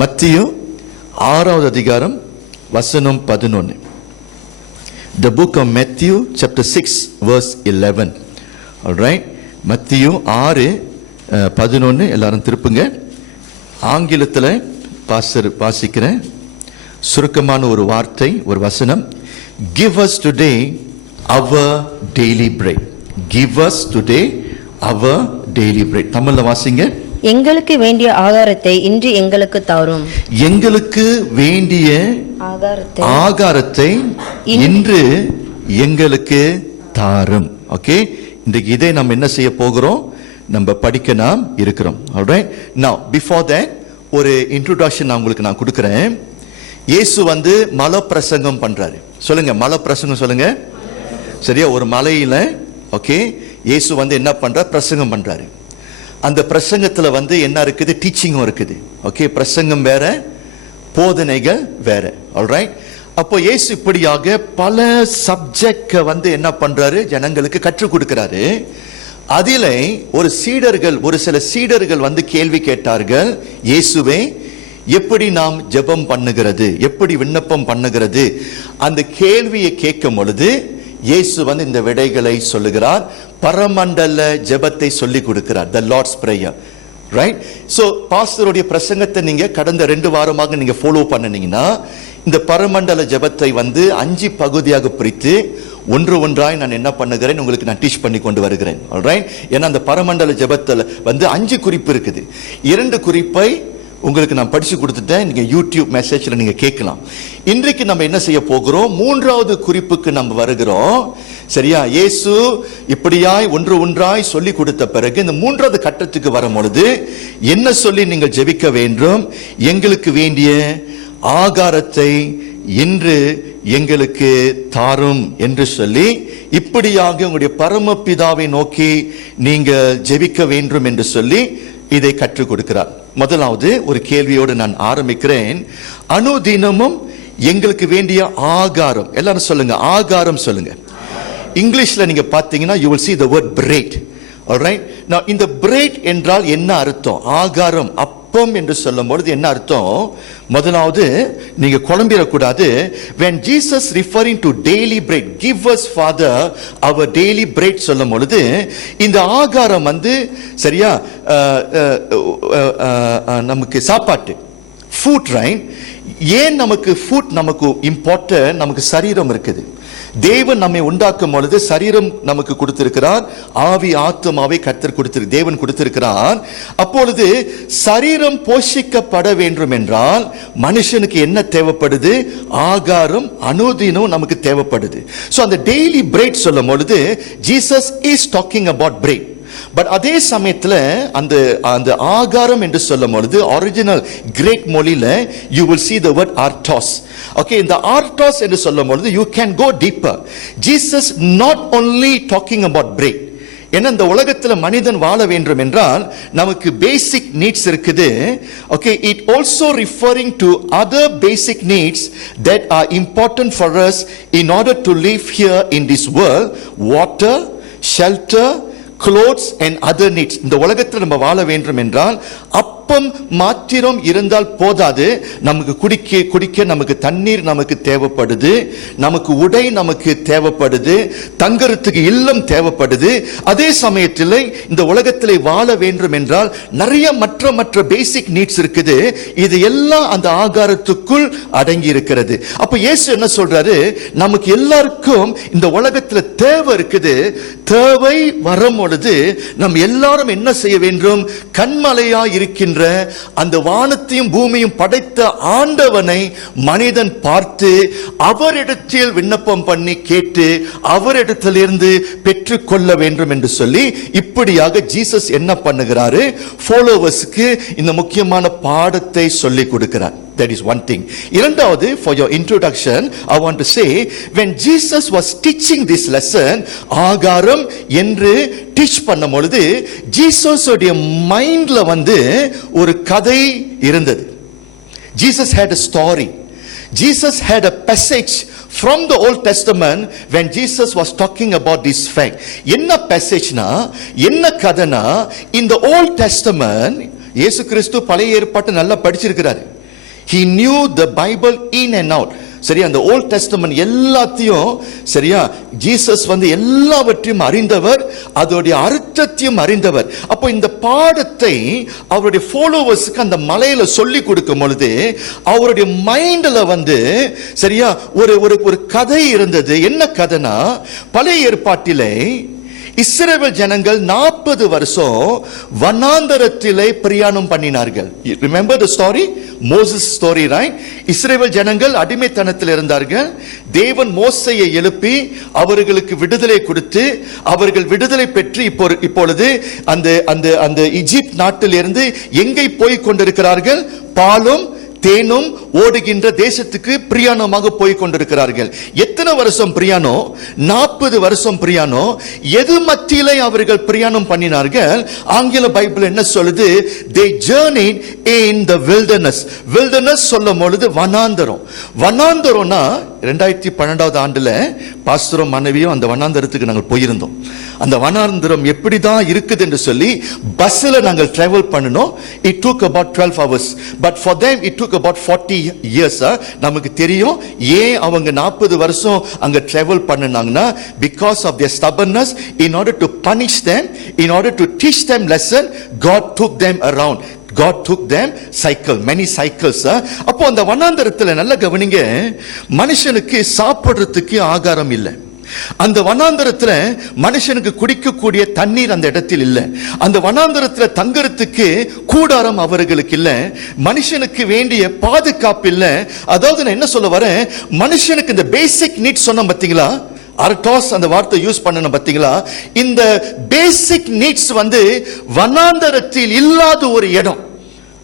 மத்தேயு 6வது அதிகாரம் வசனம் 11. The book of Matthew chapter 6 verse 11. All right, மத்தேயு 6:11. எல்லாரும் திருப்புங்க. ஆங்கிலத்தில் வாசிக்கிறேன். சுருக்கமான ஒரு வார்த்தை, ஒரு வசனம். Give us today our daily bread. Give us today our daily bread. தமிழ்ல வாசிங்க. எங்களுக்கு வேண்டிய ஆகாரத்தை இன்று எங்களுக்கு தாரும். எங்களுக்கு வேண்டிய ஆகாரத்தை இன்று எங்களுக்கு தாரும். ஓகே, இன்றைக்கு இதை நம்ம என்ன செய்ய போகிறோம், நம்ம படிக்க நாம் இருக்கிறோம். ஆல்ரைட், நவ பிஃபோர் தட் ஒரு இன்ட்ரோடக்ஷன் நான் உங்களுக்கு கொடுக்கிறேன். இயேசு மலை பிரசங்கம் பண்றாரு. சொல்லுங்க, மலை பிரசங்கம் சொல்லுங்க. சரியா, ஒரு மலையில ஓகே இயேசு என்ன பண்றார், பிரசங்கம் பண்றாரு. அந்த பிரசங்கத்துல என்ன இருக்குது, டீச்சிங்கும் இருக்குது. ஓகே, பிரசங்கம் வேற, போதனைகள் வேற. ஆல்ரைட், அப்போ இயேசு இப்படியாக பல சப்ஜெக்ட் என்ன பண்றாரு, ஜனங்களுக்கு கற்றுக் கொடுக்கிறாரு. அதில ஒரு சில சீடர்கள் கேள்வி கேட்டார்கள், இயேசுவே எப்படி நாம் ஜெபம் பண்ணுகிறது, எப்படி விண்ணப்பம் பண்ணுகிறது? அந்த கேள்வியை கேட்கும் பொழுது இயேசு இந்த விடைகளை சொல்லுகிறார். பரமண்டல ஜெபத்தை சொல்லி கொடுக்கிறார், the Lord's prayer. Right, so பாஸ்டருடைய பிரசங்கத்தை நீங்க கடந்த 2 வாரமாக நீங்க ஃபாலோ பண்ணீங்கன்னா இந்த பரமண்டல ஜெபத்தை 5 பகுதியாக பிரித்து ஒன்றாய் நான் என்ன பண்ணுகிறேன், உங்களுக்கு நான் டீச் பண்ணி கொண்டு வருகிறேன். ஆல்ரைட், ஏன்னா அந்த பரமண்டல ஜெபத்தில் 5 குறிப்பு இருக்குது. 2 குறிப்பை உங்களுக்கு நான் படிச்சு கொடுத்துட்டேன். நீங்க யூடியூப் மெசேஜ்ல நீங்க கேட்கலாம். இன்றைக்கு நம்ம என்ன செய்ய போகிறோம், 3வது குறிப்புக்கு நம்ம வருகிறோம். சரியா, இயேசு இப்படியாய் ஒன்றாய் சொல்லி கொடுத்த பிறகு இந்த 3வது கட்டத்துக்கு வரும் பொழுது என்ன சொல்லி நீங்கள் ஜெபிக்க வேண்டும், எங்களுக்கு வேண்டிய ஆகாரத்தை இன்று எங்களுக்கு தாரும் என்று சொல்லி இப்படியாக உங்களுடைய பரமபிதாவை நோக்கி நீங்கள் ஜெபிக்க வேண்டும் என்று சொல்லி இதை கற்றுக் கொடுக்கிறார். முதலாவது ஒரு கேள்வியோடு நான் ஆரம்பிக்கிறேன். அனுதினமும் எங்களுக்கு வேண்டிய ஆகாரம், எல்லாரும் சொல்லுங்க, ஆகாரம் சொல்லுங்க. இங்கிலீஷ்ல நீங்க பாத்தீங்கன்னா you will see the word bread. Alright, now இந்த bread என்றால் என்ன அர்த்தம், ஆகாரம் அப்பம் என்று சொல்லும் பொழுது என்ன அர்த்தம்? முதலாவது நீங்க குழம்பிடக்கூடாது. when Jesus referring to daily bread, give us Father our daily bread சொல்லும் பொழுது இந்த ஆகாரம் சரியா நமக்கு சாப்பாட்டு ஃபுட். ரைட், ஏன் நமக்கு ஃபுட் நமக்கு இம்பார்ட்டன்ட், நமக்கு சரீரம் இருக்குது. தேவன் நம்மை உண்டாக்கும் பொழுது சரீரம் நமக்கு கொடுத்திருக்கிறார், ஆவி ஆத்துமாவை கர்த்தர் கொடுத்திருக்கிறார், தேவன் கொடுத்திருக்கிறார். அப்பொழுது சரீரம் போஷிக்கப்பட வேண்டும் என்றால் மனுஷனுக்கு என்ன தேவைப்படுது, ஆகாரம் அனுதினம் நமக்கு தேவைப்படுது. சோ அந்த டெய்லி பிரெட் சொல்லும் பொழுது Jesus is talking about bread. But அதே சமயத்தில் அந்த அந்த ஆகாரம் என்று சொல்லும் பொழுது ஒரிஜினல் கிரேக் மொழியில you will see the word artos. Okay, இந்த artos என்று சொல்லும் பொழுது you can go deeper. Jesus not only talking about bread. ஏன்னா இந்த உலகத்தில் மனிதன் வாழ வேண்டும் என்றால் நமக்கு பேசிக் நீட்ஸ் இருக்குது. Okay, it also referring to other basic needs that are important for us in order to live here in this world. Water, shelter, clothes and other needs. இந்த உலகத்தில் நம்ம வாழ வேண்டும் என்றால் அப்பம் மாத்திரம் இருந்தால் போதாது, நமக்கு குடிக்க நமக்கு தண்ணீர் நமக்கு தேவைப்படுது, நமக்கு உடை நமக்கு தேவைப்படுது, தங்கறதுக்கு இல்லம் தேவைப்படுது. அதே சமயத்தில் இந்த உலகத்தில் வாழ வேண்டும் என்றால் நிறைய மற்ற பேசிக் நீட்ஸ் இருக்குது. இது எல்லாம் அந்த ஆகாரத்துக்குள் அடங்கி இருக்கிறது. அப்ப இயேசு என்ன சொல்றாரு, நமக்கு எல்லாருக்கும் இந்த உலகத்தில் தேவை இருக்குது. தேவை வரும் பொழுது நம்ம எல்லாரும் என்ன செய்ய வேண்டும், கண்மலையா இருக்கின்ற அந்த வானத்தையும் பூமியும் படைத்த ஆண்டவனை மனிதன் பார்த்து அவரிடத்தில் விண்ணப்பம் பண்ணி கேட்டு அவரிடத்திலிருந்து பெற்றுக்கொள்ள வேண்டும் என்று சொல்லி இப்படியாக ஜீசஸ் என்ன பண்ணுகிறாரு, ஃபாலோவர்ஸ்க்கு இந்த முக்கியமான பாடத்தை சொல்லி கொடுக்கிறார். That is one thing. இரண்டாவது, for your introduction I want to say, when Jesus was teaching this lesson, ஆகாரம் என்று டீச் பண்ணும் பொழுது ஜீசஸ் உடைய மைண்ட்ல ஒரு கதை இருந்தது. Jesus had a story. Jesus had a passage from the Old Testament when Jesus was talking about this fact. என்ன passage-னா, என்ன கதைனா, in the Old Testament இயேசு கிறிஸ்து பழைய ஏற்பாட்டை நல்லா படிச்சிருக்கிறாரு. He knew the Bible in and out. சரியா, அந்த ஓல்ட் டெஸ்டமென்ட் எல்லாத்தையும் சரியா ஜீசஸ் எல்லாவற்றையும் அறிந்தவர், அதோடைய அர்த்தத்தையும் அறிந்தவர். அப்போ இந்த பாடத்தை அவருடைய ஃபாலோவர்ஸ்க்கு அந்த மலையில சொல்லி கொடுக்கும் பொழுது அவருடைய மைண்ட்ல சரியா ஒரு கதை இருந்தது. என்ன கதைனா, பழைய ஏற்பாட்டிலே இஸ்ரவேல் ஜனங்கள் 40 வருஷம் வனாந்தரத்திலே பிரயாணம் பண்ணினார்கள். Remember the story? Moses story, right? இஸ்ரவேல் ஜனங்கள் அடிமைத்தனத்தில் இருந்தார்கள். தேவன் மோசேயை எழுப்பி அவர்களுக்கு விடுதலை கொடுத்து, அவர்கள் விடுதலை பெற்று இப்பொழுது அந்த அந்த அந்த ஈஜிப்ட் நாட்டிலிருந்து எங்கே போய் கொண்டிருக்கிறார்கள்? பாலும் தேனும் ஓடுகின்ற தேசத்துக்கு பிரயாணமாக போய் கொண்டிருக்கிறார்கள். எத்தனை வருஷம் பிரயாணம்? 40 வருஷம் பிரயாணம். எது மத்தியிலே அவர்கள் பிரயாணம் பண்ணினார்கள்? ஆங்கில பைபிள் என்ன சொல்லுது? They journeyed in the wilderness. wilderness சொல்லும் பொழுது வனாந்தரம். வனாந்தரம்னா 2012 ஆண்டுல பாஸ்டரும் மனைவியும் அந்த வனாந்தரத்துக்கு நாங்கள் போயிருந்தோம். அந்த வனாந்தரம் எப்படிதான் இருக்குது என்று சொல்லி பஸ்ல நாங்கள் டிராவல் பண்ணணும். It took about 12 hours, but for them it took about 40 years. நமக்கு தெரியும் ஏன் அவங்க 40 வருஷம் அங்க travel பண்ணனாங்கன்னா, because of their stubbornness, in order to punish them, in order to teach them lesson, God took them around. God took them many cycles. அப்போ அந்த வனாந்தரத்துல நல்ல கவனிங்க, மனுஷனுக்கு சாப்பிடுறதுக்கு ஆகாரம் இல்லை. அந்த வனாந்தரத்துல மனுஷனுக்கு குடிக்கக்கூடிய தண்ணீர் அந்த இடத்தில் இல்லை. அந்த வனாந்தரத்துல தங்கறதுக்கு கூடாரம் அவர்களுக்கு இல்லை. மனுஷனுக்கு வேண்டிய பாதுகாப்பு இல்லை. அதாவது நான் என்ன சொல்ல வரேன், மனுஷனுக்கு இந்த பேசிக் நீட்ஸ் சொன்ன பாத்தீங்களா, அர்டாஸ் அந்த வார்த்தை யூஸ் பண்ணணும் பாத்தீங்களா, இந்த பேசிக் நீட்ஸ் வனாந்தரத்தில் இல்லாத ஒரு இடம்.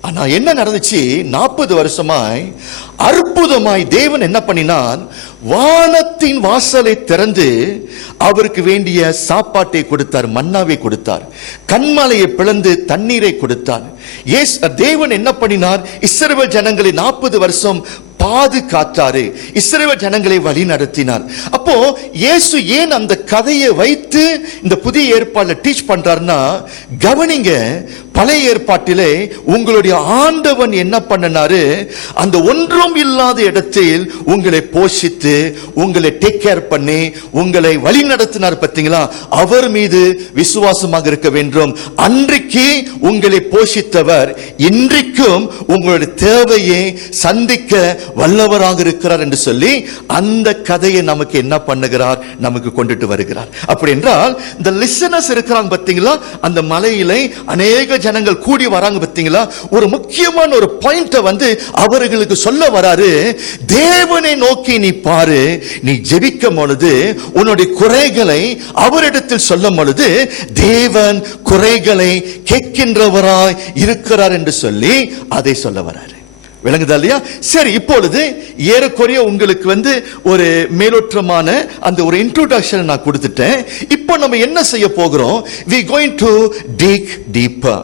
ஆனா என்ன நடந்துச்சு? 40 வருஷமாய் அற்புதமாய் தேவன் என்ன பண்ணினார்? வானத்தின் வாசலை திறந்து அவருக்கு வேண்டிய சாப்பாட்டை கொடுத்தார், மன்னாவை கொடுத்தார், கன்மலையை பிளந்து தண்ணீரை கொடுத்தார். தேவன் என்ன பண்ணினார்? இஸ்ரவேல் ஜனங்களை 40 வருஷம் பாதுகாத்தாரு, இஸ்ரவேல் ஜனங்களை வழி நடத்தினார். அப்போ இயேசு ஏன் அந்த கதையை வைத்து இந்த புதிய ஏற்பாடுல டீச் பண்றாருன்னா, கவனிங்க, பழைய ஏற்பாட்டிலே உங்களுடைய ஆண்டவன் என்ன பண்ணனாரு? அந்த ஒன்றும் இல்லாத இடத்தில் உங்களை போஷித்து, உங்களை டேக் கேர் பண்ணி, உங்களை வழி நடத்தினார். பார்த்தீங்களா? அவர் மீது விசுவாசமாக இருக்க வேண்டும். அன்றைக்கு உங்களை போஷித்தவர் இன்றைக்கும் உங்களுடைய தேவையை சந்திக்க வல்லவராக இருக்கிறார் என்று சொல்லி அந்த கதையை நமக்கு என்ன பண்ணுகிறார்? நமக்கு கொண்டுட்டு வருகிறார். அப்படி என்றால் இந்த லிசனர்ஸ் இருக்கிறாங்க பார்த்தீங்களா, அந்த மலையிலே அநேக ஜனங்கள் கூடி வராங்க பார்த்தீங்களா, ஒரு முக்கியமான ஒரு பாயிண்ட் அவர்களுக்கு சொல்ல வராரு. தேவனை நோக்கி நீ பாரு, நீ ஜெபிக்கும் பொழுது உன்னுடைய குறைகளை அவரிடத்தில் சொல்லும் பொழுது தேவன் குறைகளை கேட்கின்றவராய் இருக்கிறார் என்று சொல்லி அதை சொல்ல வராரு. விளங்குதா இல்லையா? சரி, இப்பொழுது ஏறக்குறைய உங்களுக்கு ஒரு மேலோற்றமான அந்த ஒரு இன்ட்ரோடக்ஷன் நான் கொடுத்துட்டேன். இப்போ நம்ம என்ன செய்ய போகிறோம்? We going to dig deeper.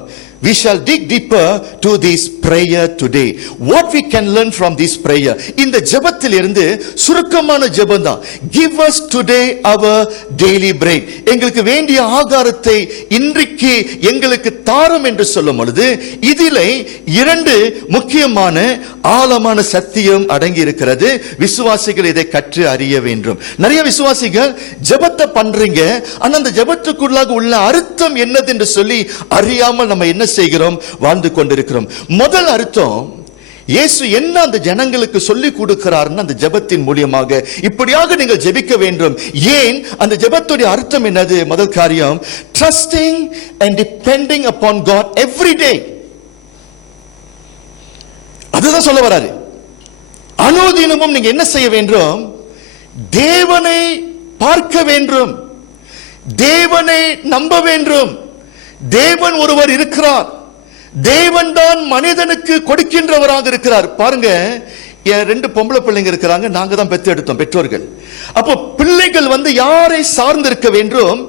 We shall dig deeper to this prayer today. What we can learn from this prayer. இந்த ஜெபத்தில் இருந்து சுருக்கமான ஜெபம் தான். Give us today our daily bread. எங்களுக்கு வேண்டிய ஆகாரத்தை இன்றைக்கு எங்களுக்கு தாரும் என்று சொல்லும் பொழுது இதிலே 2 முக்கியமான ஆழமான சத்தியம் அடங்கி இருக்கிறது. விசுவாசிகள் இதை கற்று அறிய வேண்டும். நிறைய விசுவாசிகள் ஜெபத்தை பண்றீங்க, ஆனா அந்த ஜெபத்துக்குள்ளாக உள்ள அர்த்தம் என்னது என்று சொல்லி அறியாமல் நம்ம என்ன செய்கிறோம்? வாழ்ந்து கொண்டிருக்கிறோம். முதல் அர்த்தம், இயேசு என்ன அந்த ஜனங்களுக்கு சொல்லி கொடுக்கிறார்னு அந்த ஜெபத்தின் மூலமாக இப்படியாக நீங்கள் ஜெபிக்க வேண்டும். ஏன்? அந்த ஜெபத்துடைய அர்த்தம் என்னது? முதல் காரியம், trusting and depending upon God every day. அதுதான் சொல்ல வராரு. அனுதினமும் நீங்க என்ன செய்ய வேண்டும்? தேவனை பார்க்க வேண்டும், தேவனை நம்ப வேண்டும். தேவன் ஒருவர் இருக்கிறார், தேவன் தான் மனிதனுக்கு கொடுக்கின்றவராக இருக்கிறார். பாருங்க, என் 2 பொம்பளை பிள்ளைங்க இருக்கிறாங்க, நாங்க தான் பெற்று எடுத்தோம் பெற்றோர்கள். அப்போ பிள்ளைகள் யாரை சார்ந்து இருக்க வேண்டும்?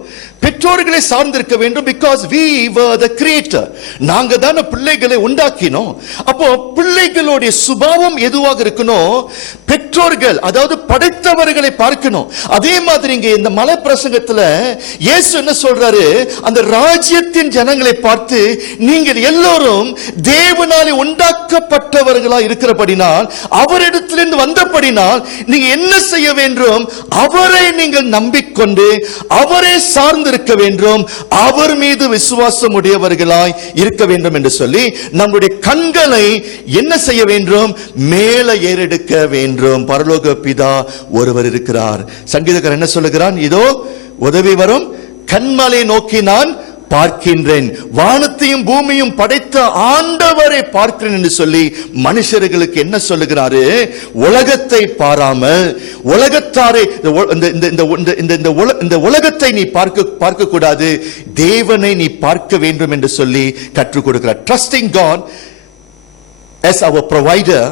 பெற்றோர்களை சார்ந்திருக்க வேண்டும். because we were the creator. நாங்க தான பிள்ளைகளை உண்டாக்கினோம். அப்போ பிள்ளைகளுடைய சுபாவம் எதுவாக இருக்கணும்? பெற்றோர்கள், அதாவது படைத்தவர்களை பார்க்கணும். அதே மாதிரி இங்க இந்த மலை பிரசங்கத்துல இயேசு என்ன சொல்றாரு? அந்த ராஜ்யத்தின் ஜனங்களை பார்த்து, நீங்கள் எல்லோரும் தேவனாலே உண்டாக்கப்பட்டவர்களா இருக்கிறபடினால், அவரிடத்திலிருந்து வந்தபடினால் நீங்க என்ன செய்ய வேண்டும்? அவரை நீங்கள் நம்பிக்கொண்டு அவரை சார்ந்து இருக்க வேண்டும், அவர் மீது விசுவாசம் உடையவர்களாய் இருக்க வேண்டும் என்று சொல்லி நம்முடைய கண்களை என்ன செய்ய வேண்டும்? மேலே ஏறெடுக்க வேண்டும். பரலோக பிதா ஒருவர் இருக்கிறார். சங்கீதக்காரன் என்ன சொல்லுகிறான்? இதோ உதவி வரும், கண்மலை நோக்கி நான் பார்க்கின்றேன், வானத்தையும் பூமியும் படைத்த ஆண்டவரை பார்க்கிறேன் என்று சொல்லி மனுஷர்களுக்கு என்ன சொல்லுகிறாரு? உலகத்தை பாராமல், உலகத்தாரை, இந்த உலகத்தை நீ பார்க்க கூடாது, தேவனை நீ பார்க்க வேண்டும் என்று சொல்லி கற்றுக் கொடுக்கிறார். Trusting God as our provider,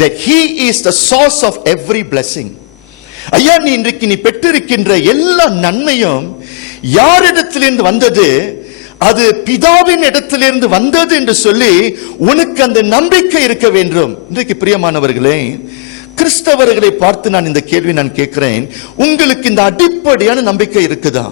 that He is the source of every blessing. ஐயா, நீ இன்றைக்கு நீ பெற்றிருக்கின்ற எல்லா நன்மையும் யாரிடத்திலிருந்து வந்தது? அது பிதாவின் இடத்திலிருந்து வந்தது என்று சொல்லி உனக்கு அந்த நம்பிக்கை இருக்க வேண்டும். இன்றைக்கு பிரியமானவர்களே, கிறிஸ்தவர்களை பார்த்து நான் இந்த கேள்வி நான் கேட்கிறேன், உங்களுக்கு இந்த அடிப்படையான நம்பிக்கை இருக்குதா?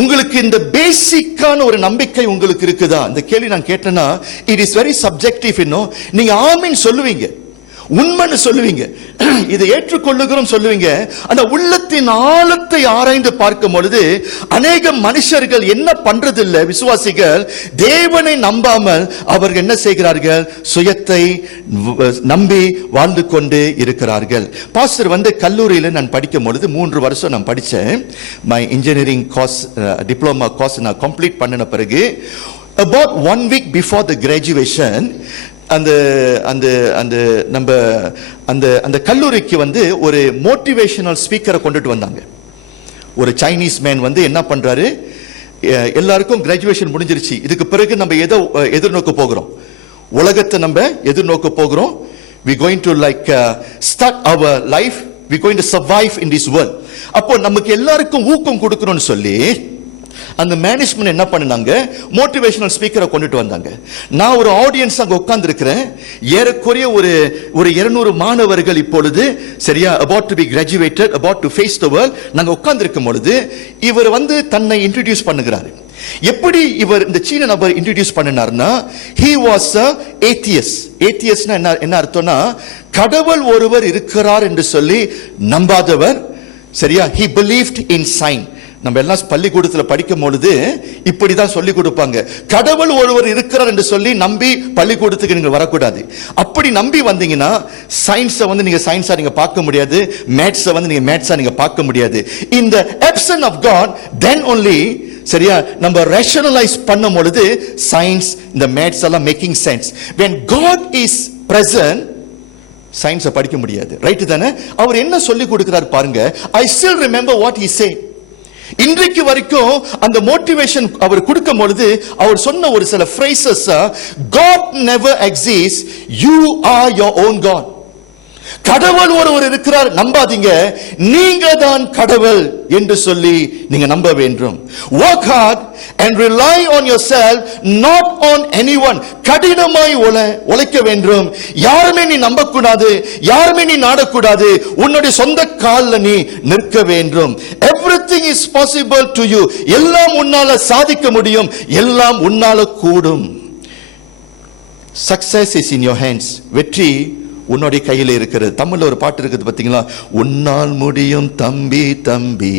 உங்களுக்கு இந்த பேசிக்கான ஒரு நம்பிக்கை உங்களுக்கு இருக்குதா? இந்த கேள்வி நான் கேட்டேன்னா, இட் இஸ் வெரி சப்ஜெக்டிவ். இன்னும் நீங்க ஆமீன் சொல்லுவீங்க, உண்மைன்னு சொல்லுவீங்க, இதை ஏற்றுக்கொள்ளுகிறோம் சொல்லுவீங்க. ஆனா உள்ளத்தின் ஆழத்தை ஆராய்ந்து பார்க்கும் பொழுது அநேக மனுஷர்கள் என்ன பண்றதில்லை, விசுவாசிகள் தேவனை நம்பாமல் அவர்கள் என்ன செய்கிறார்கள்? சுயத்தை நம்பி வாழ்ந்து கொண்டு இருக்கிறார்கள். பாஸ்டர் கல்லூரியில் நான் படிக்கும் பொழுது 3 வருஷம் நான் படித்தேன். My engineering course, diploma course நான் கம்ப்ளீட் பண்ணின பிறகு about 1 week before the graduation, அந்த அந்த அந்த நம்ம அந்த அந்த கல்லூரிக்கு ஒரு மோட்டிவேஷனல் ஸ்பீக்கரை கொண்டுட்டு வந்தாங்க. ஒரு சைனீஸ் மேன் என்ன பண்றாரு? எல்லாருக்கும் கிராஜுவேஷன் முடிஞ்சிருச்சு, இதுக்கு பிறகு நம்ம எதை எதிர்நோக்க போகிறோம்? உலகத்தை நம்ம எதிர்நோக்க போகிறோம். we going to start our life, we going to survive in this world. அப்போ நமக்கு எல்லாருக்கும் ஊக்கம் கொடுக்கணும்னு சொல்லி அந்த மேனேஜ்மெண்ட் என்ன பண்ணாங்க? மோட்டிவேஷனல் ஸ்பீக்கரை கொண்டுட்டு வந்தாங்க. நான் ஒரு ஆடியன்ஸ் அங்க உட்கார்ந்து இருக்கிறேன். ஏறக்குறைய ஒரு 200 மாணவர்கள் இப்பொழுது சரியா about to be graduated, about to face the world. நாங்க உட்கார்ந்து இருக்கும் பொழுது இவர் தன்னை இன்ட்ரோடியூஸ் பண்ணுகிறாரு. எப்படி இவர் இந்த சீன நபர் இன்ட்ரோடியூஸ் பண்ணினார்னா, he was a atheist. atheistனா என்ன அர்த்தம்னா, கடவுள் ஒருவர் இருக்கிறார் என்று சொல்லி நம்பாதவர். சரியா? he believed in sign. நம்ம எல்லாம் பள்ளிக்கூடத்தில் படிக்கும் பொழுது இப்படிதான் சொல்லி கொடுப்பாங்க, கடவுள் ஒருவர் இருக்கிறார் என்று சொல்லி நம்பி பள்ளிக்கூடத்துக்கு நீங்க வரக்கூடாது. அப்படி நம்பி வந்தீங்கன்னா சயின்ஸை நீங்க சயின்ஸா நீங்க பார்க்க முடியாது, மேத்ஸை நீங்க மேத்ஸா நீங்க பார்க்க முடியாது. இந்த absence of God, then only சரியா நம்ம ரேஷனலைஸ் பண்ணும் பொழுது சயின்ஸ், இந்த மேத்ஸ் எல்லாம் making sense. when God is present, சயின்ஸை படிக்க முடியாது. ரைட் தானே? அவர் என்ன சொல்லி கொடுக்கிறார் பாருங்க. I still remember what he said. இன்றைக்கு வரைக்கும் அந்த மோட்டிவேஷன் அவர் கொடுக்கும் பொழுது அவர் சொன்ன ஒரு சில phrases, God never exists, you are your own God. கடவுள் ஒருவர் இருக்கிறார், நம்பாதீங்க, நீங்க தான் கடவுள் என்று சொல்லி நீங்க நம்ப வேண்டும். Work hard and rely on yourself, not on anyone. கடினமாய் உழைக்க வேண்டும். யாருமே நீ நம்பக்கூடாது, யாருமே நீ நாடக்கூடாது. உன்னுடைய சொந்த கால்ல நீ நிற்க வேண்டும். Everything is possible to you. எல்லாம் உன்னால சாதிக்க முடியும், எல்லாம் உன்னால கூடும். Success is in your hands. வெற்றி உன்னுடைய கையில் இருக்கிறது. தமிழ்ல ஒரு பாட்டு இருக்குது பாத்தீங்களா? உன்னால் முடியும் தம்பி தம்பி.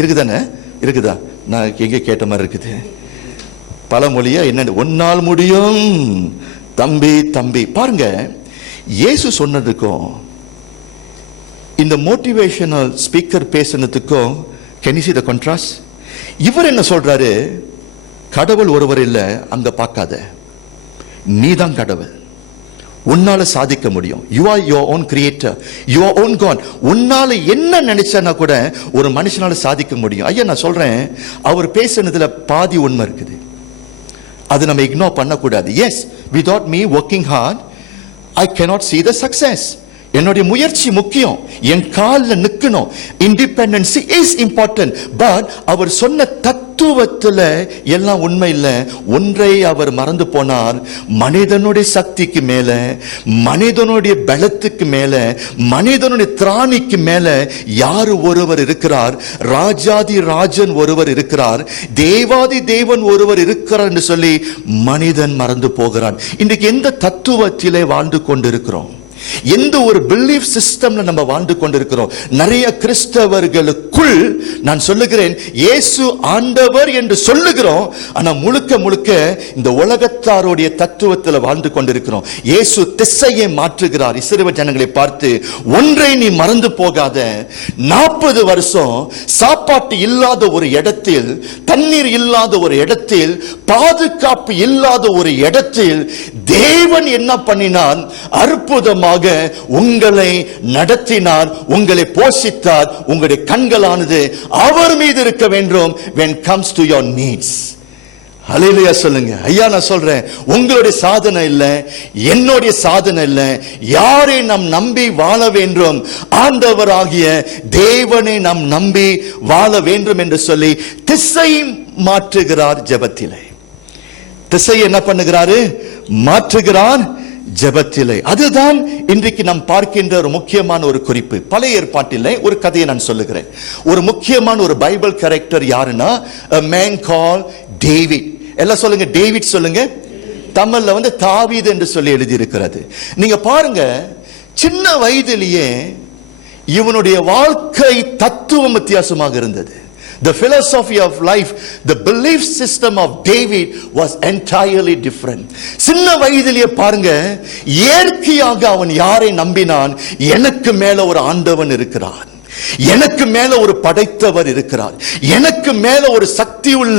இருக்குதானே? இருக்குதா? நான் எங்க கேட்ட மாதிரி இருக்குது. பழமொழியா என்ன? உன்னால் முடியும் தம்பி தம்பி. பாருங்க, இயேசு சொன்னதுக்கும் இந்த மோட்டிவேஷனல் ஸ்பீக்கர் பேசினதுக்கும் can you see the contrast? இவர் என்ன சொல்றாரு? கடவுள் ஒருவர் இல்ல, அங்க பார்க்காத, நீதான் கடவுள், உன்னால சாதிக்க முடியும். you are your own creator, your own God. உன்னால என்ன நினைச்சனா கூட ஒரு மனுஷனால சாதிக்க முடியும். ஐயா, நான் சொல்றேன், அவர் பேசுனதுல பாதி உண்மை இருக்குது, அது நம்ம இக்னோர் பண்ண கூடாது. yes, without me working hard I cannot see the success. என்னுடைய முயற்சி முக்கியம், என் காலில் நிக்கணும். Independency is important. பட் அவர் சொன்ன தத்துவத்துல எல்லாம் உண்மை இல்லை. ஒன்றை அவர் மறந்து போனார். மனிதனுடைய சக்திக்கு மேல, மனிதனுடைய பலத்துக்கு மேல, மனிதனுடைய திராணிக்கு மேல யாரு ஒருவர் இருக்கிறார்? ராஜாதி ராஜன் ஒருவர் இருக்கிறார், தேவாதி தேவன் ஒருவர் இருக்கிறார் என்று சொல்லி மனிதன் மறந்து போகிறான். இன்றைக்கு எந்த தத்துவத்திலே வாழ்ந்து கொண்டிருக்கிறோம்? எந்த ஒரு பிலீஃப் சிஸ்டம்ல நம்ம வாழ்ந்து கொண்டிருக்கிறோம்? நிறைய கிறிஸ்தவர்களுக்குள் நான் சொல்லுகிறேன், இயேசு ஆண்டவர் என்று சொல்லுகிறோம், ஆனா முழுக்க முழுக்க இந்த உலகத்தாருடைய தத்துவத்தில் வாழ்ந்து கொண்டிருக்கிறோம். இயேசு திசையை மாற்றுகிறார். இஸ்ரவேல் ஜனங்களை பார்த்து, ஒன்றை நீ மறந்து போகாத, 40 வருஷம் சாப்பாட்டு இல்லாத ஒரு இடத்தில், தண்ணீர் இல்லாத ஒரு இடத்தில், பாதுகாப்பு இல்லாத ஒரு இடத்தில் தேவன் என்ன பண்ணினான்? அற்புதமாக உங்களை நடத்தினார், உங்களை போஷித்தார். உங்களுடைய கண்களானது அவர் மீது இருக்க வேண்டும் when comes to your needs. ஹல்லேலூயா சொல்லுங்க. ஐயா நான் சொல்றேன், உங்களுடைய சாதனை இல்ல, என்னுடைய சாதனை இல்ல, யாரை நாம் நம்பி வாழ வேண்டும்? ஆண்டவராகிய தேவனை நாம் நம்பி வாழ வேண்டும் என்று சொல்லி திசை மாற்றுகிறார் ஜெபத்திலே. திசை என்ன பண்ணுகிறாரு? மாற்றுகிறார் ஜெபத்திலே. அதுதான் இன்றைக்கு நாம் பார்க்கின்ற ஒரு முக்கியமான ஒரு குறிப்பு. பழைய ஏற்பாட்டிலே ஒரு கதையை நான் சொல்லுகிறேன். ஒரு முக்கியமான ஒரு பைபிள் கேரக்டர் யாருன்னா, a man called David. எல்லாம் சொல்லுங்க, டேவிட் சொல்லுங்க. தமிழ்ல தாவீது என்று சொல்லி எழுதி இருக்கிறது. நீங்க பாருங்க, சின்ன வயதிலேயே இவனுடைய வாழ்க்கை தத்துவம் வித்தியாசமாக இருந்தது. The philosophy of life, the belief system of David was entirely different. சின்ன வயதிலேயே பாருங்க, இயற்கையாக அவன் யாரை நம்பினான்? எனக்கு மேல ஒரு ஆண்டவன் இருக்கிறான், எனக்கு மேல ஒரு படைத்தவர் இருக்கிறார், எனக்கு மேல ஒரு சக்தி உள்ள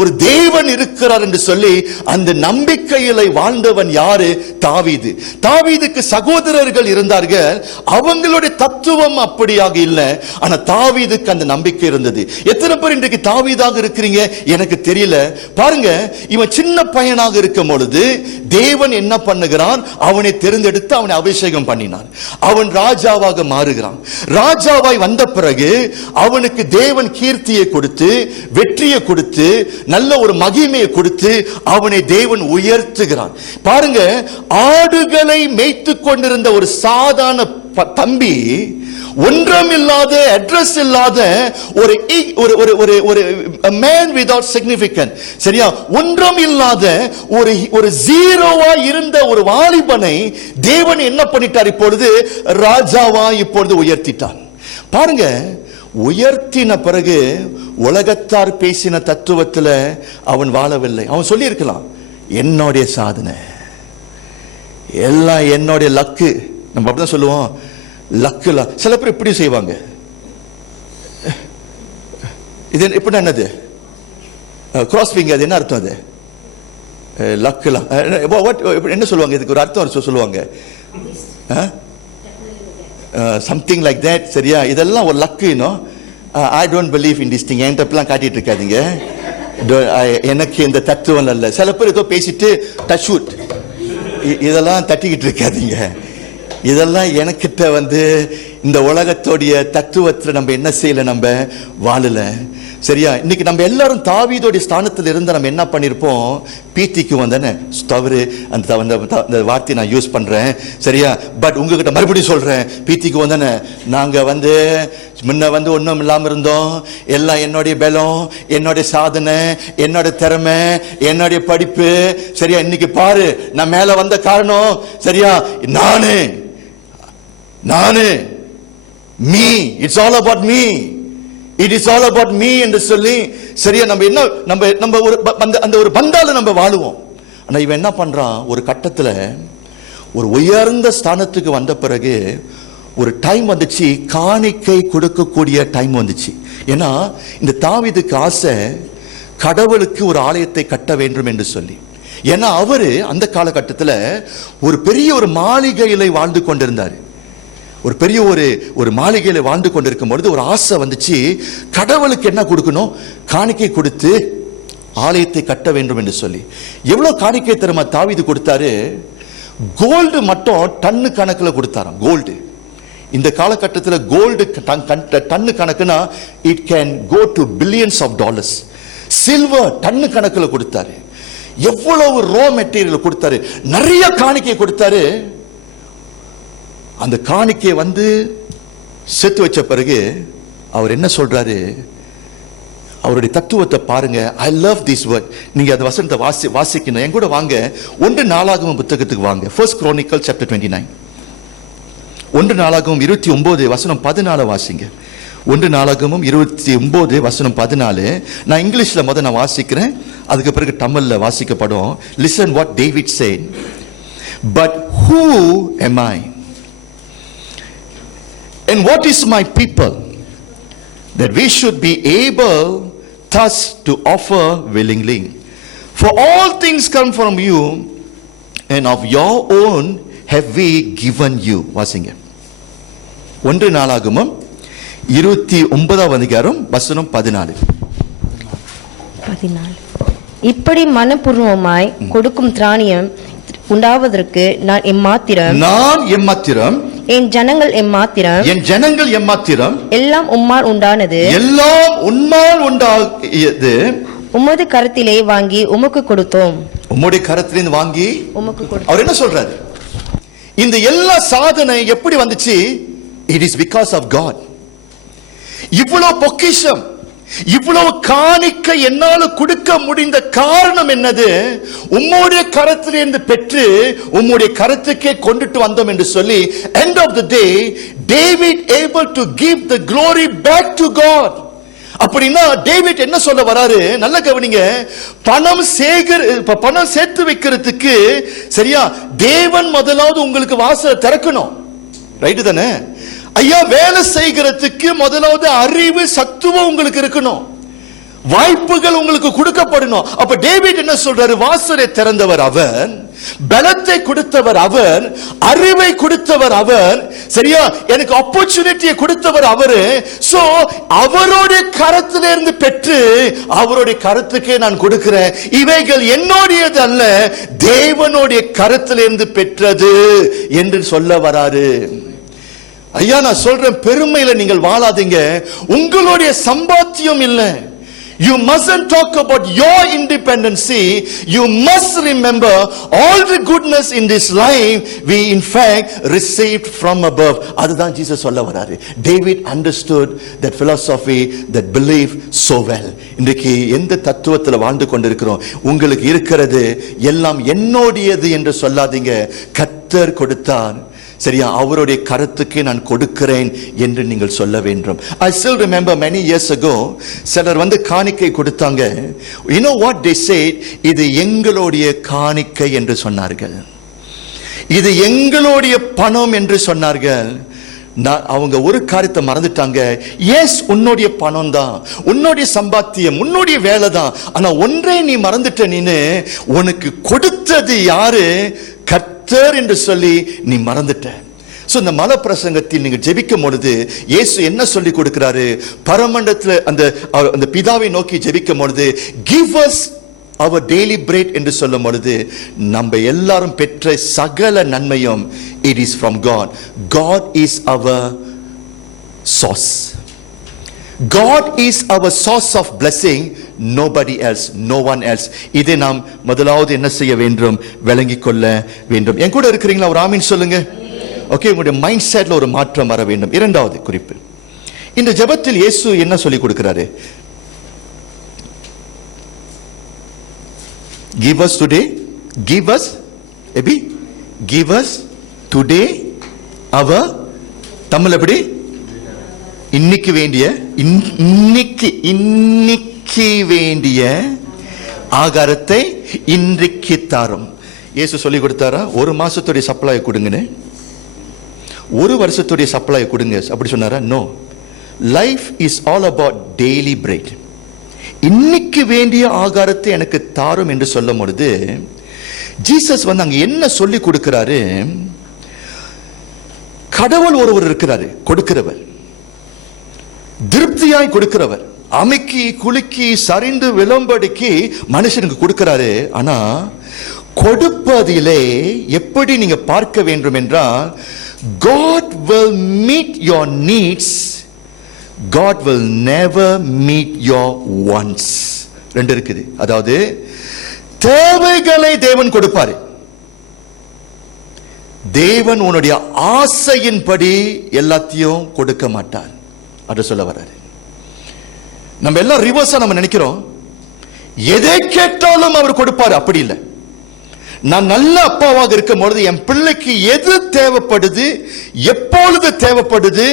ஒரு தேவன் இருக்கிறார் என்று சொல்லி அந்த நம்பிக்கையில வாழ்ந்தவன் யாரு? தாவீது. தாவீதுக்கு சகோதரர்கள் இருந்தார்கள், அவங்களுடைய தத்துவம் அப்படியாக இல்லை, ஆனா தாவீதுக்கு அந்த நம்பிக்கை இருந்தது. எத்தனை பேர் இன்றைக்கு தாவீதாக இருக்கிறீங்க எனக்கு தெரியல. பாருங்க, இவன் சின்ன பையனாக இருக்கும் பொழுது தேவன் என்ன பண்ணுகிறான்? அவனை தேர்ந்தெடுத்து அவனை அபிஷேகம் பண்ணினான். அவன் ராஜாவாக மாறுகிறான். ராஜாவாய் வந்த பிறகு அவனுக்கு தேவன் கீர்த்தியை கொடுத்து, வெற்றியை கொடுத்து, நல்ல ஒரு மகிமையை கொடுத்து அவனை தேவன் உயர்த்துகிறான். பாருங்க, ஆடுகளை மேய்த்து கொண்டிருந்த ஒரு சாதாரண தம்பி, ஒன்றமில்லாத, அட்ரஸ் இல்லாத ஒரு மேன் வித்அவுட் சிக்னிஃபிகன்ட், சரியா, ஒன்றும் இல்லாத ஒரு ஜீரோவா இருந்த ஒரு வாலிபனை தேவன் என்ன பண்ணிட்டார்? இப்பொழுது ராஜாவா இப்பொழுது உயர்த்திட்டார். பாருங்க, உயர்த்தின பிறகு உலகத்தார் பேசின தத்துவத்தில் அவன் வாழவில்லை. அவன் சொல்லி இருக்கலாம், என்னுடைய சாதனை எல்லாம் என்னுடைய லக்கு. நம்ம அப்படிதான் சொல்லுவோம், லக்குல. சில பேர் இப்படி செய்வாங்க. இது இப்படி என்னது? கிராஸ்விங். அது என்ன அர்த்தம்? அது லக்குல என்ன சொல்லுவாங்க? இதுக்கு ஒரு அர்த்தம் சொல்லுவாங்க, சம்திங் லைக் தட், சரியா? இதெல்லாம் ஒரு luck. I don't believe in this thing. என்கிட்டலாம் காட்டிட்டு இருக்காதீங்க, எனக்கு இந்த தத்துவம் அல்ல. சில பேர் ஏதோ பேசிட்டு டச்சூட், இதெல்லாம் தட்டிக்கிட்டு இருக்காதீங்க. இதெல்லாம் எனக்கிட்ட இந்த உலகத்தோடைய தத்துவத்தில் நம்ம என்ன செய்யல, நம்ம வாழல, சரியா? இன்னைக்கு நம்ம எல்லாரும் தாவீதோடைய ஸ்தானத்தில் இருந்து நம்ம என்ன பண்ணிருப்போம்? பீத்திக்கு வந்தானே தவறு, அந்த வார்த்தையை நான் யூஸ் பண்றேன், சரியா? பட் உங்ககிட்ட மறுபடியும் சொல்றேன், பீத்திக்கு வந்தானே நாங்க முன்ன ஒன்றும் இல்லாம இருந்தோம், எல்லாம் என்னுடைய பலம், என்னுடைய சாதனை, என்னோட திறமை, என்னுடைய படிப்பு, சரியா? இன்னைக்கு பாரு நான் மேல வந்த காரணம், சரியா? நானு me, it's all about me, it is all about me என்று சொல்லி, சரியா? நம்ம ஒரு பந்தால நம்ம வாழுவோம். ஆனா இவன் என்ன பண்றான்? ஒரு கட்டத்துல ஒரு உயர்ந்த ஸ்தானத்துக்கு வந்த பிறகு ஒரு டைம் வந்துச்சு, காணிக்கை கொடுக்கக்கூடிய டைம் வந்துச்சு. ஏன்னா இந்த தாவீதுக்கு ஆசை கடவுளுக்கு ஒரு ஆலயத்தை கட்ட வேண்டும் என்று சொல்லி. ஏன்னா அவரு அந்த காலகட்டத்தில் ஒரு பெரிய ஒரு மாளிகையில வாழ்ந்து கொண்டிருந்தார். ஒரு பெரிய ஒரு மாளிகையில வாழ்ந்து கொண்டிருக்கும் பொழுது ஒரு ஆசை வந்துச்சு, கடவுளுக்கு என்ன கொடுக்கணும்? காணிக்கை கொடுத்து ஆலயத்தை கட்ட வேண்டும் என்று சொல்லி. எவ்வளவு காணிக்கை தருமா தாவீது கொடுத்தாரு? கோல்டு மட்டும் டன்னு கணக்கில் கொடுத்தாராம். கோல்டு இந்த காலகட்டத்தில் கோல்டு டன்னு கணக்குனா it can go to billions of dollars. Silver ton கணக்கில் கொடுத்தாரு. எவ்வளவு ரா மெட்டீரியல் கொடுத்தாரு, நிறைய காணிக்கை கொடுத்தாரு. அந்த காணிக்கை சேர்த்து வச்ச பிறகு அவர் என்ன சொல்றாரு, அவருடைய தத்துவத்தை பாருங்க. I love this word. நீங்க அந்த வசனத்தை வாசிக்கணும். என் கூட வாங்க, 1 நாளாகமம் புத்தகத்துக்கு வாங்க. 1 Chronicles chapter 29. 1 நாளாகமம் 29 வசனம் 14 வாசிங்க. 1 நாளாகமம் 29 வசனம் 14. நான் இங்கிலீஷ்ல நான் வாசிக்கிறேன், அதுக்கு பிறகு தமிழ்ல வாசிக்கப்படும். Listen what David said. But who am I? And what is my people that we should be able thus to offer willingly? For all things come from you, and of your own have we given you. வாசிங்க. 1 நாளாகமம் 29 அதிகாரம் வசனம் 14. இப்படி மனப்பூர்வமாய் கொடுக்கும் திராணியம் உண்டாவதற்கு நான் எம்மாத்திரம் என் ஜனங்கள் எம்மாத்திரம் எல்லாம் உம்மால் உண்டானது உமது கரத்திலே வாங்கி உமக்கு கொடுத்தோம். உம்முடைய கரத்திலிருந்து வாங்கி உமக்கு கொடுத்தோம். அவர் என்ன சொல்றாரு? இந்த எல்லா சாதனை எப்படி வந்துச்சு? It is because of God. இவ்வளவு பொக்கிஷம், இவ்வளவு காணிக்கை என்னால கொடுக்க முடிந்த காரணம் என்னது? உம்முடைய கரத்திலிருந்து பெற்று உம்முடைய கரத்துக்கே கொண்டுட்டு வந்தோம் என்று சொல்லி, end of the day David able to give the glory back to God. அப்படின்னா டேவிட் என்ன சொல்ல வராரு? நல்ல கவனிங்க. பணம் சேர்த்து வைக்கிறதுக்கு சரியா, தேவன் முதலாவது உங்களுக்கு வாசலை திறக்கணும். ரைட்டு தானே ஐயா? வேலை செய்கிறதுக்கு முதலாவது அறிவு சத்துவம் உங்களுக்கு இருக்கணும், வாய்ப்புகள் உங்களுக்கு கொடுக்கப்படணும். அப்ப டேவிட் என்ன சொல்றாரு? வாசலை திறந்தவர் அவர், பலத்தை கொடுத்தவர் அவர், அறிவை கொடுத்தவர் அவர், சரியா, எனக்கு ஆப்பர்ச்சுனிட்டியை கொடுத்தவர் அவரு. சோ அவருடைய கரத்திலிருந்து பெற்று அவருடைய கரத்துக்கே நான் கொடுக்கிறேன். இவைகள் என்னுடையது அல்ல, தேவனுடைய கரத்திலிருந்து பெற்றது என்று சொல்ல வராரு. ஐயா நான் சொல்றேன், பெருமையில நீங்கள் வாழாதீங்க. உங்களுடைய சம்பாத்தியம் இல்லை. You mustn't talk about your independency. You must remember all the goodness in this life we in fact received from above. அதுதான் ஜீசஸ் சொல்ல வராரு. David understood that philosophy, that belief so well. இன்றைக்கு எந்த தத்துவத்தில் வாழ்ந்து கொண்டிருக்கிறோம்? உங்களுக்கு இருக்கிறது எல்லாம் என்னோடையது என்று சொல்லாதீங்க. கர்த்தர் கொடுத்தார், சரியா, அவருடைய கருத்துக்கே நான் கொடுக்கிறேன் என்று நீங்கள் சொல்ல வேண்டும். I still remember many years ago சிலர் காணிக்கை கொடுத்தாங்க. You know what they said? இது எங்களுடைய காணிக்கை என்று சொன்னார்கள், இது எங்களுடைய பணம் என்று சொன்னார்கள். அவங்க ஒரு காரியத்தை மறந்துட்டாங்க. எஸ், உன்னுடைய பணம் தான், உன்னுடைய சம்பாத்தியம், உன்னுடைய வேலை தான். ஆனா ஒன்றே நீ மறந்துட்ட, நீனு உனக்கு கொடுத்தது யாரு? கர்த்தர் என்று சொல்லி நீ மறந்துட்ட. சோ இந்த மல பிரசங்கத்தில் நீங்க ஜெபிக்கும் பொழுது இயேசு என்ன சொல்லி கொடுக்கிறாரு? பரமண்டலத்துல அந்த பிதாவை நோக்கி ஜெபிக்கும் பொழுது give us our daily bread என்று சொல்லும் பொழுது நம்ம எல்லாரும் பெற்ற சகல நன்மையும் it is from God. God is our source. God is our source of blessing, nobody else, no one else. இதை நாம் முதலாவது என்ன செய்ய வேண்டும்? விளங்கிக் கொள்ள வேண்டும். என் கூட இருக்கிறீங்களா? ஒரு ஆமீன் சொல்லுங்க. ஓகே, உங்களுடைய மைண்ட் செட்ல ஒரு மாற்றம் வர வேண்டும். இரண்டாவது குறிப்பு, இந்த ஜெபத்தில் இயேசு என்ன சொல்லி கொடுக்கிறாரு? Give us today, give us எபி, give us today our, Tamil எப்படி? இன்னைக்கு வேண்டிய, இன்னைக்கு வேண்டிய ஆகாரத்தை இன்றைக்கு தாரும். இயேசு சொல்லி கொடுத்தாரா ஒரு மாசத்துடைய சப்ளை கொடுங்கன்னு, ஒரு வருஷத்துடைய சப்ளை கொடுங்க அப்படி சொன்னாரா? No. Life is all about daily bread. இன்னைக்கு வேண்டிய ஆகாரத்தை எனக்கு தாரும் என்று சொல்லும் பொழுது ஜீசஸ் அங்க என்ன சொல்லி கொடுக்கிறாரு? கடவுள் ஒருவர் இருக்கிறாரு, கொடுக்கிறவர், திருப்தியாய் கொடுக்கிறவர், அமைக்கி குலுக்கி சரிந்து விளம்படிக்கு மனுஷனுக்கு கொடுக்கிறாரு. ஆனா கொடுப்பதிலே எப்படி நீங்க பார்க்க வேண்டும் என்றால், God will meet your needs, God will never meet your wants. ரெண்டு இருக்குது. அதாவது தேவைகளை தேவன் கொடுப்பாரு. தேவன் உன்னுடைய ஆசையின்படி எல்லாத்தையும் கொடுக்க மாட்டார். அது சொல்ல வர்றாரு. நம்ம எல்லாம் ரிவர்ஸா நம்ம நினைக்கிறோம், எதை கேட்டாலும் அவர் கொடுப்பாரு. அப்படி இல்லை. நான் நல்ல அப்பாவாக இருக்கும் பொழுது என் பிள்ளைக்கு எது தேவைப்படுது, எப்பொழுது தேவைப்படுது,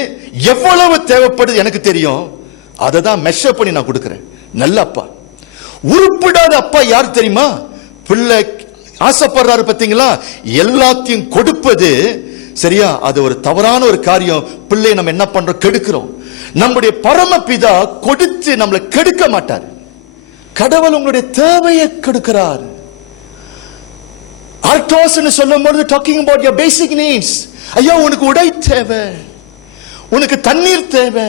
எவ்வளவு தேவைப்படுது எனக்கு தெரியும். அதை தான் மெஷர் பண்ணி நான் கொடுக்கிறேன். நல்ல அப்பா. உருப்படாத அப்பா யார் தெரியுமா? பிள்ளை ஆசைப்படுறாரு பார்த்தீங்களா, எல்லாத்தையும் கொடுப்பது சரியா, அது ஒரு தவறான ஒரு காரியம். பிள்ளை நம்ம என்ன பண்றோம்? கெடுக்கிறோம். நம்முடைய பரமபிதா கொடுத்து நம்மளை கெடுக்க மாட்டார். கடவுள் உங்களுடைய தேவையை கெடுக்கிறார். ஆர்டோஸ்னு சொல்லும்போது talking about your basic needs. ஐயா, உனக்கு உடை தேவை, உனக்கு தண்ணீர் தேவை,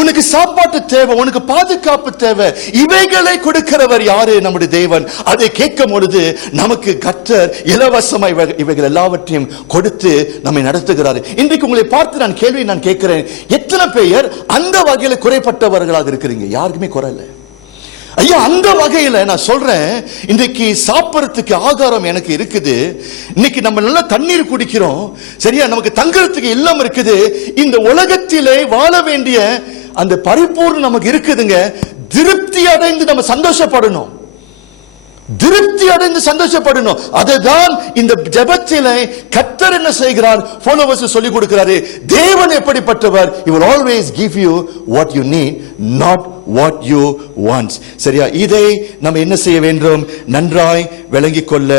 உனக்கு சாப்பாட்டு தேவை, உனக்கு பாதுகாப்பு தேவை. இவைகளை கொடுக்கிறவர் யாரு? நம்முடைய தேவன். அதை கேட்கும் பொழுது நமக்கு கர்த்தர் இலவசமாய் இவைகள் எல்லாவற்றையும் கொடுத்து நம்மை நடத்துகிறார். இன்றைக்கு உங்களை பார்த்து நான் கேள்வி நான் கேட்கிறேன், எத்தனை பேர் அந்த வகையில் குறைப்பட்டவர்களாக இருக்கிறீங்க? யாருக்குமே குறை இல்லை. ஐயா, அந்த வகையில நான் சொல்றேன், இன்றைக்கு சாப்பிடறதுக்கு ஆகாரம் எனக்கு இருக்குது, இன்னைக்கு நம்ம நல்லா தண்ணீர் குடிக்கிறோம், சரியா, நமக்கு தங்கறதுக்கு இல்லம் இருக்குது, இந்த உலகத்திலே வாழ வேண்டிய அந்த பரிபூர்ணம் நமக்கு இருக்குதுங்க. திருப்தி அடைந்து நம்ம சந்தோஷப்படணும், திருப்தி அடைந்து சந்தோஷப்படணும். அதுதான் இந்த ஜெபத்திலே கர்த்தர் என்ன செய்கிறார்? ஃபாலோவர்ஸ் சொல்லி கொடுக்கிறாரு. தேவன் எப்படிப்பட்டவர்? He will always give you what you need, not what you want. சரியா? இதை நம்ம என்ன செய்ய வேண்டும்? நன்றாய் விளங்கிக் கொள்ள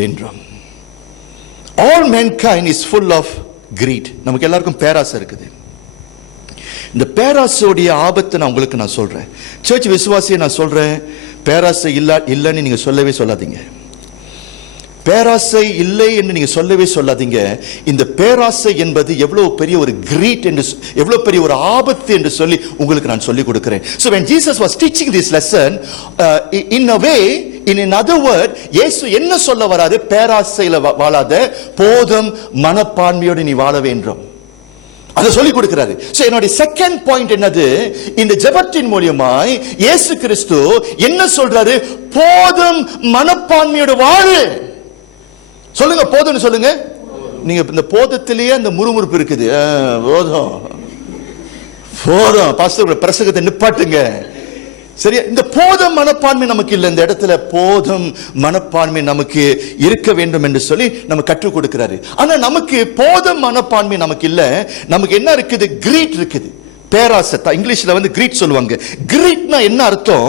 வேண்டும். All mankind is full of greed. நமக்கு எல்லாருக்கும் பேராசை இருக்குது. இந்த பேராசையுடைய ஆபத்தை நான் உங்களுக்கு நான் சொல்றேன். சர்ச் விசுவாசியை நான் சொல்றேன், பேராசை இல்லைன்னு நீங்க சொல்லவே சொல்லாதீங்க. பேராசை இல்லை என்று நீங்க சொல்லவே சொல்லாதீங்க. இந்த பேராசை என்பது எவ்வளவு பெரிய ஒரு கிரீட் என்று, எவ்வளவு பெரிய ஒரு ஆபத்து என்று சொல்லி உங்களுக்கு நான் சொல்லி கொடுக்கிறேன். So when Jesus was teaching this lesson, in a way, in another word, இயேசு என்ன சொல்ல வராரு? பேராசையில வாழாத, போதும் மனப்பான்மையோடு நீ வாழ வேண்டும், அதை சொல்லி கொடுக்கிறாரு. சோ என்னுடைய செகண்ட் பாயிண்ட் என்னது? இந்த ஜெபத்தின் மூலமாய் இயேசு கிறிஸ்து என்ன சொல்றாரு? போதும் மனப்பான்மையோடு வாழு. சொல்லுங்க, போதும்னு சொல்லுங்க. நீங்க இந்த போதத்திலேயே அந்த முறுமுறுப்பு இருக்குது. போதும் போதும் பாஸ்டர் பிரசங்கத்தை நிப்பாட்டுங்க. சரியா? இந்த போதும் மனப்பான்மை நமக்கு இல்லை. இந்த இடத்துல போதும் மனப்பான்மை நமக்கு இருக்க வேண்டும் என்று சொல்லி நம்ம கற்றுக் கொடுக்கிறாரு. ஆனா நமக்கு போதும் மனப்பான்மை நமக்கு இல்ல. நமக்கு என்ன இருக்குது? கிரீட் இருக்குது, பேராசை. இங்கிலீஷ்ல வந்து கிரீட் சொல்லுவாங்க. கிரீட்னா என்ன அர்த்தம்?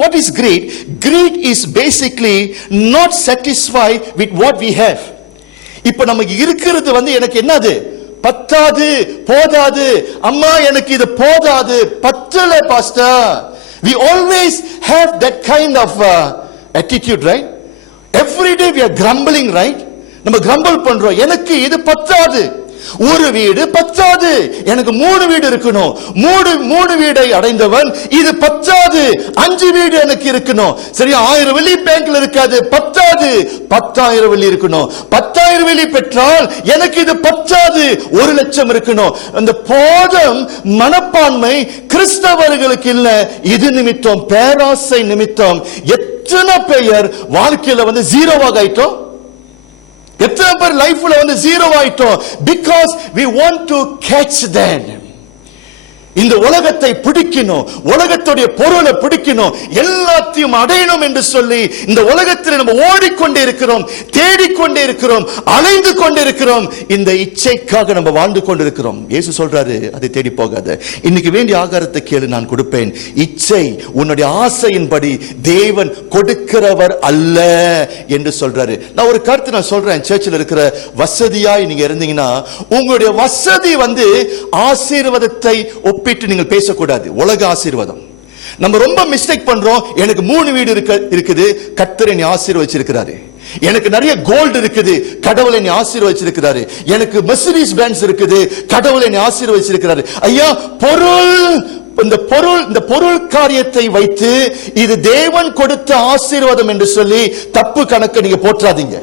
what is greed? Greed is basically not satisfied with what we have. இப்ப நமக்கு இருக்கிறது வந்து எனக்கு என்னது? பத்தாது, போதாது. அம்மா எனக்கு இது போதாது, பத்தல pastor. We always have that kind of attitude, right? Every day we are grumbling, right? நம்ம grumble பண்றோம், எனக்கு இது பத்தாது, ஒரு வீடு பத்தாது, எனக்கு 3 வீடு இருக்கணும், 3 வீடை அடைந்தவன் இது பத்தாது, 5 வீடு எனக்கு இருக்கணும். சரியா? 1000 வெள்ளி பேங்க்ல இருக்காது, பத்தாது, 10,000 வெள்ளி இருக்கணும். 10,000 வெள்ளி பெற்றால் எனக்கு இது பத்தாது, 1 லட்சம் இருக்கணும். அந்த போதும் மனப்பான்மை கிறிஸ்தவர்களுக்கு இல்ல. இது நிமித்தம், பேராசை நிமித்தம் எத்தனை பேர் வாழ்க்கையில வந்து ஜீரோவாக ஆயிட்டோம்? எத்தனை பேர் லைஃப்ல வந்து ஜீரோ ஆயிட்டோம்? Because we want to catch them. இந்த உலகத்தை பிடிக்கணும், உலகத்துடைய பொருளை பிடிக்கணும், எல்லாத்தையும் அடையணும் என்று சொல்லி இந்த உலகத்தில் நம்ம ஓடிக்கொண்டே இருக்கிறோம், தேடிக்கொண்டே இருக்கிறோம், அலைந்து கொண்டே இருக்கிறோம். இந்த இச்சைக்காக நம்ம வாழ்ந்து கொண்டிருக்கிறோம். இயேசு சொல்றாரு, அதை தேடி போகாத, இன்னைக்கு வேண்டிய ஆகாரத்தை கேளு, நான் கொடுப்பேன். இச்சை, உன்னுடைய ஆசையின்படி தேவன் கொடுக்கிறவர் அல்ல என்று சொல்றாரு. நான் ஒரு கருத்து நான் சொல்றேன். சர்ச்சில் இருக்கிற வசதியாய் நீங்க இருந்தீங்கன்னா, உங்களுடைய வசதி வந்து ஆசீர்வாதத்தை ஒப்பிட்டு நீங்கள் பேசக்கூடாது. உலக ஆசீர்வாதம் நம்ம ரொம்ப மிஸ்டேக் பண்றோம். எனக்கு 3 வீடு இருக்குது, கர்த்தர் என்னை ஆசீர்வதிச்சிருக்கிறாரு. எனக்கு நிறைய கோல்டு இருக்குது, கடவுள் என்னை ஆசீர்வதிச்சிருக்கிறாரு. எனக்கு மெர்சிடிஸ் பென்ஸ் இருக்குது, கடவுள் என்னை ஆசீர்வதிச்சிருக்கிறாரு. ஐயா, பொருள் இந்த பொருள் காரியத்தை வைத்து இது தேவன் கொடுத்த ஆசீர்வாதம் என்று சொல்லி தப்பு கணக்கு நீங்க போற்றாதீங்க.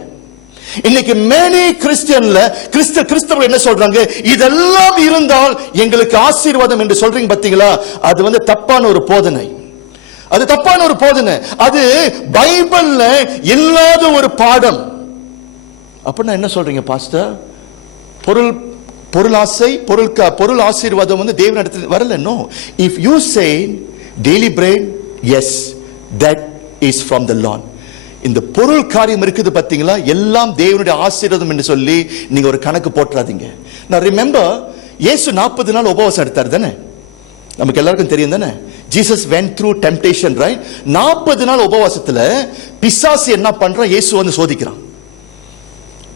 இன்னைக்கு மேனி கிறிஸ்டியன்ல கிறிஸ்தவர்கள் என்ன சொல்றாங்க, இதெல்லாம் இருந்தால் எங்களுக்கு ஆசீர்வாதம் என்று சொல்றீங்க பாத்தீங்களா, அது தப்பான ஒரு போதனை. அது தப்பான ஒரு போதனை. அது பைபிள்ல இல்லாத ஒரு பாடம். அப்படின்னா என்ன சொல்றீங்க பாஸ்டர்? பொருள் ஆசை, பொருள் ஆசீர்வாதம் தேவனிடத்தில் வரல. No. If you say daily bread, yes, that is from the Lord. இந்த பொருள் காரியம் இருக்குது பாத்தீங்களா, எல்லாம் தேவனுடைய ஆசீர்வாதம் என்று சொல்லி நீங்க ஒரு கணக்கு போட்டுறாதீங்க. நான் ரிமெம்பர், இயேசு 40 நாள் உபவாசம் எடுத்தார் தானே, நமக்கு எல்லாருக்கும் தெரியும் தானே. Jesus went through temptation, right? 40 நாள் உபவாசத்துல பிசாசு என்ன பண்றான், இயேசு சோதிக்கிறான்.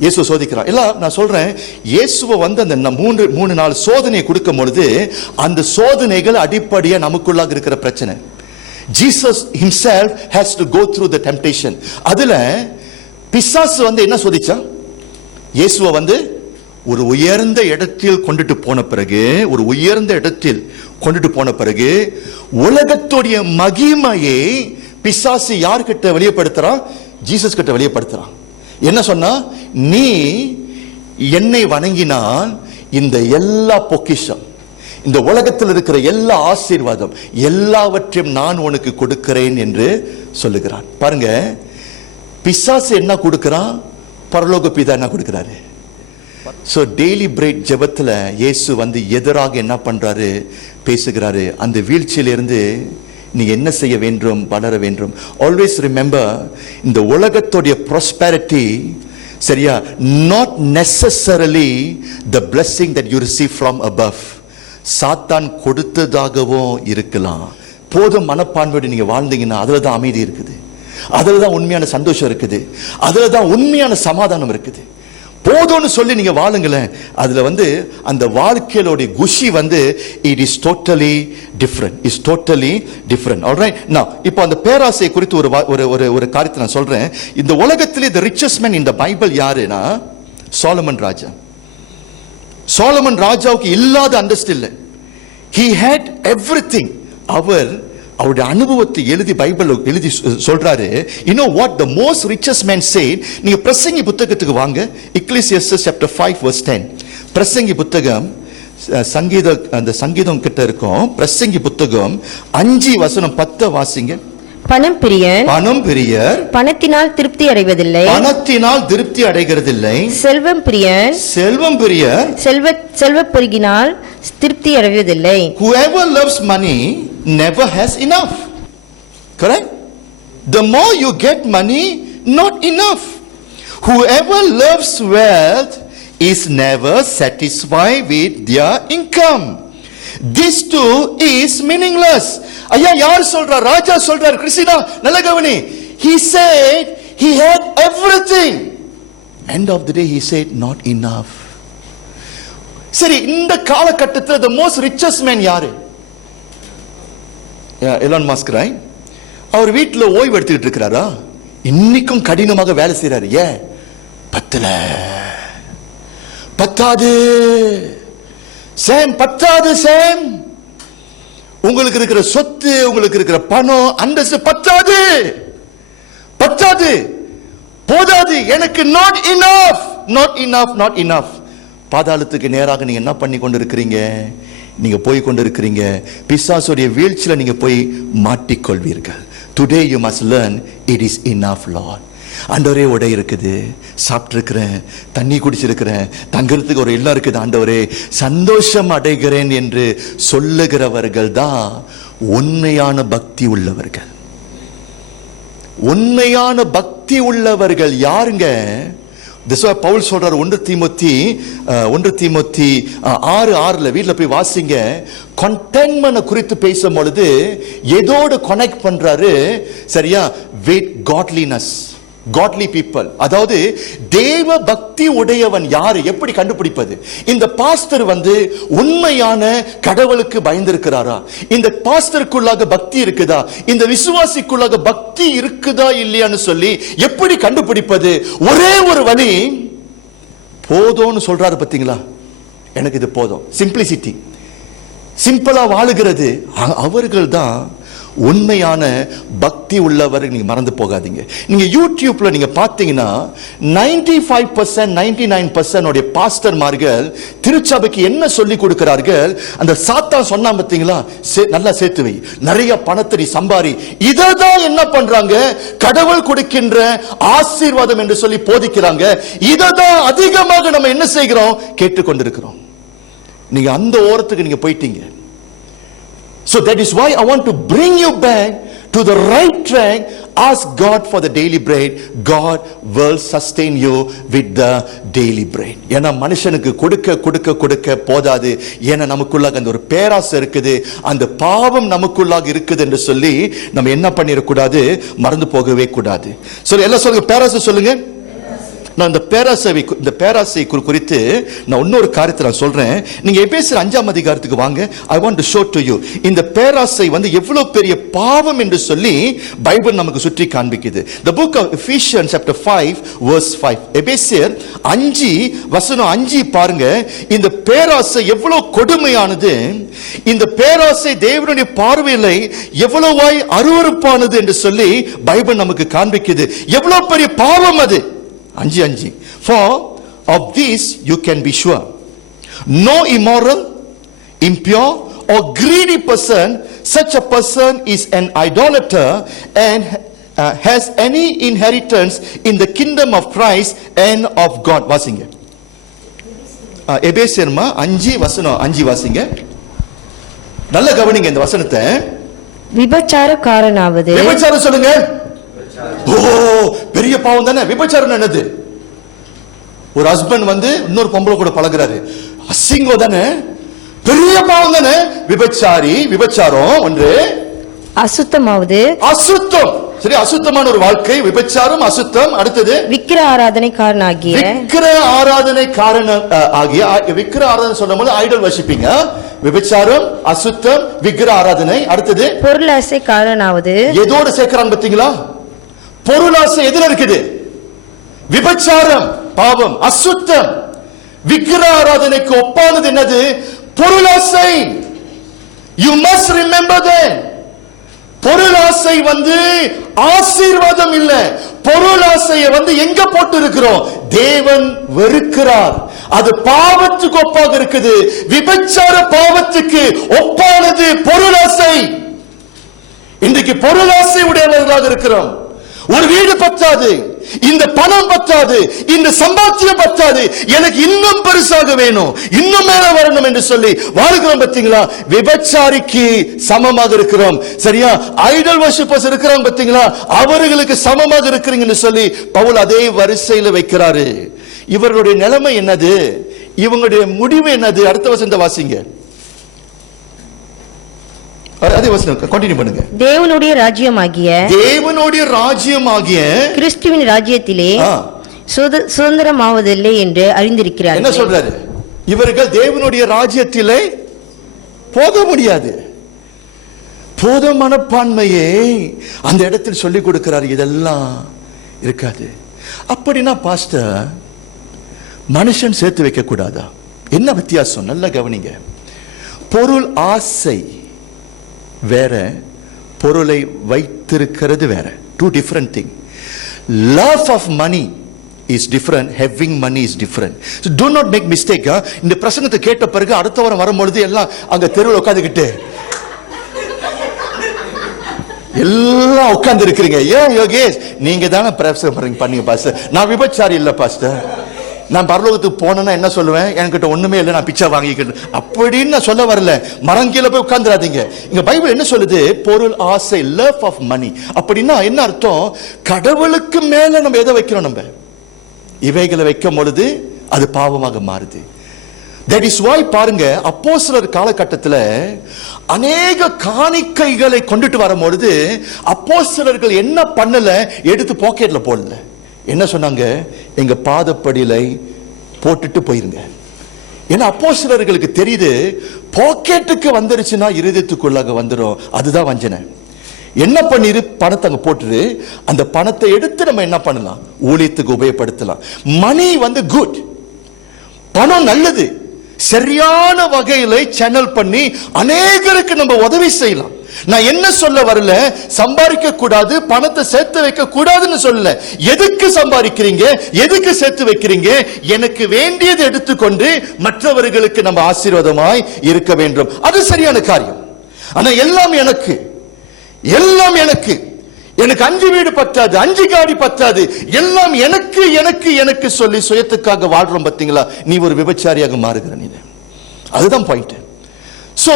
இயேசு சோதிக்கிறான். இல்ல நான் சொல்றேன், இயேசுவை அந்த 3-4 சோதனையை கொடுக்கும் பொழுது அந்த சோதனைகள் அடிப்படையா நமக்குள்ளாக இருக்கிற பிரச்சனை. Jesus himself has to go through the temptation. அதுல பிசாசு என்ன சோதிச்சான், இயேசுவை ஒரு உயர்ந்த இடத்தில் கொண்டுட்டு போன பிறகு உலகத்துடைய மகிமையை பிசாசு யார்கிட்ட வெளிப்படுத்துறான், ஜீசஸ் கிட்ட வெளிப்படுத்துறான். என்ன சொன்னா, நீ என்னை வணங்கினால் இந்த எல்லா பொக்கிஷம், இந்த உலகத்தில் இருக்கிற எல்லா ஆசீர்வாதம் எல்லாவற்றையும் நான் உனக்கு கொடுக்கிறேன் என்று சொல்லுகிறான். பாருங்க, பிசாசு என்ன கொடுக்கிறான், பரலோக பிதா என்ன கொடுக்கிறாரு. சோ டெய்லி பிரெட் ஜெபத்துல இயேசு எதிராக என்ன பண்றாரு, பேசுகிறாரு. அந்த வீழ்ச்சியிலிருந்து நீ என்ன செய்ய வேண்டும், வளர வேண்டும். ஆல்வேஸ் ரிமெம்பர், இந்த உலகத்துடைய ப்ராஸ்பெரிட்டி சரியா, not necessarily the blessing that you receive from above. சாத்தான் கொடுத்ததாகவும் இருக்கலாம். போதும் மனப்பான்மையோடு நீங்க வாழ்ந்தீங்கன்னா அதுல தான் அமைதி இருக்குது, அதுல தான் உண்மையான சந்தோஷம் இருக்குது, அதுல தான் உண்மையான சமாதானம் இருக்குது. போதும்னு சொல்லி நீங்க வாழுங்களேன், அதுல அந்த வாழ்க்கையோட குஷி it is totally different. Alright. நான் இப்போ அந்த பேராசை குறித்து ஒரு காரியத்தை நான் சொல்றேன். இந்த உலகத்திலே the richest man in the Bible யாருன்னா சாலமன் ராஜா. சாலமன் ராஜாவுக்கு இல்லாத அந்தஸ்து இல்லை. he had everything. அவருடைய அனுபவத்தை எழுதி பைபிள் எழுதி சொல்றாரு. you know what the most richest man said? நீங்க பிரசங்கி புத்தகத்துக்கு வாங்க, எக்லீசியாஸ்டஸ் chapter 5 verse 10. பிரசங்கி புத்தகம், சங்கீதம் கிட்ட இருக்கும். பிரசங்கி புத்தகம் 5 வசனம் 10 வாசிங்க. பணம் பிரியர் பணத்தினால் திருப்தி அடைகிறதில்லை. செல்வம் பிரியர் செல்வ பெருகினால் திருப்தி அடைவதில்லை. Whoever loves money never has enough. Correct? The more you get money, not enough. Whoever loves wealth is never satisfied with their income. This too is meaningless. ஐயா யார் சொல்றார்? ராஜா சொல்றார். கிறிஸ்டினா நல்ல கவனி. He said he had everything. End of the day he said not enough. சரி, இந்த காலகட்டத்தில் the most richest man யாரு? Elon Musk, right? அவர் வீட்டுல ஓய்வு எடுத்துக்கிட்டு இருக்கிறாரா? இன்னைக்கும் கடினமாக வேலை செய்யறாரு. ஏன்? பத்தாது சேம். உங்களுக்கு இருக்கிற சொத்து, உங்களுக்கு இருக்கிற பணம், அந்தஸ்து பத்தாது, போதாது, எனக்கு not enough. பாதாளத்துக்கு நேராக நீங்க என்ன பண்ணி கொண்டிருக்கிறீங்க? நீங்க போய் கொண்டிருக்கிறீங்க. பிசாசுடைய வீழ்ச்சியில நீங்க போய் மாட்டிக்கொள்வீர்கள். Today you must learn it is enough, Lord. ஆண்டவரே, உடை இருக்குது, சாப்பிட்டிருக்கிறேன், தண்ணி குடிச்சிருக்கிறேன், தங்கிறதுக்கு ஒரு இடம் இருக்குது, ஆண்டவரே சந்தோஷம் அடைகிறேன் என்று சொல்லுகிறவர்கள் தான் உண்மையான பக்தி உள்ளவர்கள். உண்மையான பக்தி உள்ளவர்கள் யாருங்க? பவுல் சொல்றார் 1 தீமோத்தி 6:6 வீட்டுல போய் வாசிங்க. கண்டென்ட்மென்ட் குறித்து பேசும் பொழுது எதோடு கனெக்ட் பண்றாரு சரியா? With godliness, godly people. அதாவது தேவ பக்தி உடையவன் யாரு, எப்படி கண்டுபிடிப்பது? இந்த பாஸ்டர் உண்மையான கடவுளுக்கு பயந்திருக்கிறாரா? இந்த பாஸ்டருக்குள்ளாக பக்தி இருக்குதா? இந்த விசுவாசிக்குள்ளாக பக்தி இருக்குதா இல்லையான்னு சொல்லி எப்படி கண்டுபிடிப்பது? ஒரே ஒரு வழி, போதும்னு சொல்றாரு பாத்தீங்களா? எனக்கு இது போதும். சிம்பிளிசிட்டி. சிம்பிளா வாழுகிறது, அவர்கள் தான் உண்மையான பக்தி உள்ளவர். நீங்க மறந்து போகாதீங்க. நீங்க யூடியூப்ல நீங்க பாத்தீங்கன்னா 95% 99% பாஸ்டர்மார்கள் திருச்சபைக்கு என்ன சொல்லி கொடுக்கிறார்கள்? அந்த சாத்தான் சொன்னா பாத்தீங்களா, நல்லா சேர்த்து வை, நிறைய பணத்தை நீ சம்பாரி, இததான் என்ன பண்றாங்க? கடவுள் கொடுக்கின்ற ஆசீர்வாதம் என்று சொல்லி போதிக்கிறாங்க. இததான் அதிகமாக நம்ம என்ன செய்கிறோம்? கேட்டுக்கொண்டிருக்கிறோம். நீங்க அந்த ஓரத்துக்கு நீங்க போயிட்டீங்க. So that is why I want to bring you back to the right track. Ask God for the daily bread. God will sustain you with the daily bread. ஏன்னா மனுஷனுக்கு கொடுக்க கொடுக்க கொடுக்க போதாது. ஏன்னா நமக்குள்ளாக அந்த ஒரு பேராசை இருக்குது, அந்த பாவம் நமக்குள்ளாக இருக்குது என்று சொல்லி நம்ம என்ன பண்ணிடக்கூடாது? மறந்து போகவே கூடாது. சொல்லி எல்லாம் சொல்லுங்க, பேராசை சொல்லுங்க. நான் இந்த பேராசை குறித்து நான் இன்னொரு காரியத்தை நான் சொல்றேன். நீங்க எபேசியர் 5ஆம் அதிகாரத்துக்கு வாங்க. I want to show to you இந்த பேராசை எவ்வளவு பெரிய பாவம் என்று சொல்லி பைபிள் நமக்கு சுற்றி காண்பிக்குது. The book of Ephesians chapter 5 verse 5. எபேசியர் 5:5 பாருங்க. இந்த பேராசை எவ்வளவு கொடுமையானது, இந்த பேராசை தேவனுடைய பார்வையிலே எவ்வளவாய் அருவருப்பானது என்று சொல்லி பைபிள் நமக்கு காண்பிக்குது. எவ்வளவு பெரிய பாவம் அது. 5:5. For of this you can be sure, no immoral, impure or greedy person, such a person is an idolater and has any inheritance in the kingdom of Christ and of God. வாசிங்க. எபேசியர்மா 5:5 வாசிங்க. நல்ல கவனிங்க இந்த வசனத்தை. விபச்சாரக்காரனாவது. விபச்சாரம் சொல்லுங்க. ஓ, பெரிய பாவம் தானே விபச்சாரம். என்னது? ஒரு ஹஸ்பண்ட் இன்னொரு பொம்பளை கூட பழகுறாரு, அசிங்கம் தானே, பெரிய பாவம் தானே. விபச்சாரி, விபச்சாரம் ஒன்று. அசுத்தமாவது. அசுத்தம், சரி, அசுத்தமான ஒரு வாழ்க்கை, விபச்சாரம், அசுத்தம். அடுத்தது விக்கிர ஆராதனைக்காரனாகிய. விக்கிர ஆராதனை சொல்லும்போது ஐடல் வர்ஷிப்பிங். விபச்சாரம், அசுத்தம், விக்கிர ஆராதனை. அடுத்தது பொருளாசைக்காரனாவது. எதோட சேர்க்கிறான் பாத்தீங்களா? பொருளாசை எதுல இருக்குது? விபச்சாரம் பாவம், அசுத்தம். விக்கிர ஆராதனைக்கு ஒப்பானது என்னது? பொருளாசை. You must remember that. பொருளாசை ஆசீர்வாதம் இல்ல. பொருளாசையை எங்க போட்டு இருக்கிறோம்? தேவன் வெறுக்கிறார். அது பாவத்துக்கு ஒப்பாக இருக்குது. விபச்சார பாவத்துக்கு ஒப்பானது பொருளாசை. இன்றைக்கு பொருளாசை உடையவர்களாக இருக்கிறோம். ஒரு வீடு பத்தாது, இந்த பணம் பத்தாது, இந்த சம்பாத்தியம் பத்தாது, எனக்கு இன்னும் பெருசாக வேணும், இன்னும் மேல வரணும் என்று சொல்லி வாழ்கிறோம். பாத்தீங்களா? விபச்சாரிக்கு சமமாக இருக்கிறோம். சரியா? ஐடல் வர்ஷிப்பர்ஸ் இருக்கிறாங்க பாத்தீங்களா? அவர்களுக்கு சமமாக இருக்கிறீங்கன்னு சொல்லி பவுல் அதே வரிசையில் வைக்கிறாரு. இவர்களுடைய நிலைமை என்னது? இவங்களுடைய முடிவு என்னது? அடுத்த வசனத்தை வாசிங்க. அதே வசனம் கண்டினியூ பண்ணுங்க. தேவனுடைய ராஜ்யமாகிய கிறிஸ்துவின் ராஜ்யத்திலே சுதந்திரமாவதில்லை என்று அறிந்திருக்கிறார்கள். என்ன சொல்றாரு? இவர்கள் தேவனுடைய ராஜ்யத்திலே போக முடியாது. போத மனப்பான்மையை அந்த இடத்தில் சொல்லிக் கொடுக்கிறார். இதெல்லாம் இருக்காது. அப்படின்னா பாஸ்டர், மனுஷன் சேர்த்து வைக்க கூடாதா? என்ன வித்தியாசம்? நல்ல கவனிங்க. பொருள் ஆசை வேற, பொருளை வைத்திருக்கிறது வேற. Two different thing. Love of money is different, having money is different. So do not make mistake. இந்த பிரசங்கத்தை கேட்ட பிறகு அடுத்த வாரம் வரும்பொழுது எல்லாம் அங்க தெருவில் உட்காந்துக்கிட்டு எல்லாம் உட்கார்ந்து இருக்கிறீங்க. ஏன் யோகேஷ், நீங்க தானே பிரசங்கம் பண்ணீங்க பாஸ்டர். நான் விபச்சாரி இல்ல பாஸ்டர். நான் பரலோகத்துக்கு போனேன்னா என்ன சொல்லுவேன்? என்கிட்ட ஒண்ணுமே இல்லை, நான் பிச்சை வாங்கிக்கிட்டு அப்படின்னு நான் சொல்ல வரல. மரங்கீழ போய் உட்கார்ந்துடாதீங்க. இங்க பைபிள் என்ன சொல்லுது? பொருள் ஆசை, லவ் ஆஃப் மணி. அப்படின்னா என்ன அர்த்தம்? கடவுளுக்கு மேல நம்ம எதை வைக்கிறோம்? நம்ம இவைகளை வைக்கும் பொழுது அது பாவமாக மாறுது. That is why பாருங்க, அப்போஸ்தலர் காலகட்டத்தில் அநேக காணிக்கைகளை கொண்டுட்டு வரும்பொழுது அப்போஸ்தலர்கள் என்ன பண்ணல? எடுத்து பாக்கெட்ல போடல. என்ன சொன்னாங்க? எங்க பாதப்படியில போட்டுட்டு போயிருங்க. ஏன்னா அப்போஸ்தலர்களுக்கு தெரியுது, பாக்கெட்டுக்கு வந்துருச்சுன்னா இருதயத்துக்குள்ளாக வந்துடும். அதுதான் வஞ்சனை. என்ன பண்ணிரு? பணத்தை அங்க போட்டுரு. அந்த பணத்தை எடுத்து நம்ம என்ன பண்ணலாம்? ஊழியத்துக்கு உபயோகப்படுத்தலாம். மணி குட், பணம் நல்லது. சரியான வகையில சேனல் பண்ணி அநேகருக்கு நம்ம உதவி செய்யலாம். நான் என்ன சொல்ல வரல, சம்பாதிக்க கூடாது, பணத்தை சேர்த்து வைக்க கூடாதுன்னு சொல்ல. எதுக்கு சம்பாதிக்கிறீங்க, எதுக்கு சேர்த்து வைக்கிறீங்க? எனக்கு வேண்டியது எடுத்துக்கொண்டு மற்றவர்களுக்கு நம்ம ஆசீர்வாதமாய் இருக்க வேண்டும். அது சரியான காரியம். ஆனா எல்லாம் எனக்கு, எல்லாம் எனக்கு, எனக்கு 5 வீடு பத்தாது, 5 காடி பத்தாது, எல்லாம் எனக்கு எனக்கு எனக்கு சொல்லி சுயத்துக்காக வாழ்றோம் பாத்தீங்களா, நீ ஒரு விபச்சாரியாக மாறுகிற. நீ அதுதான் point. So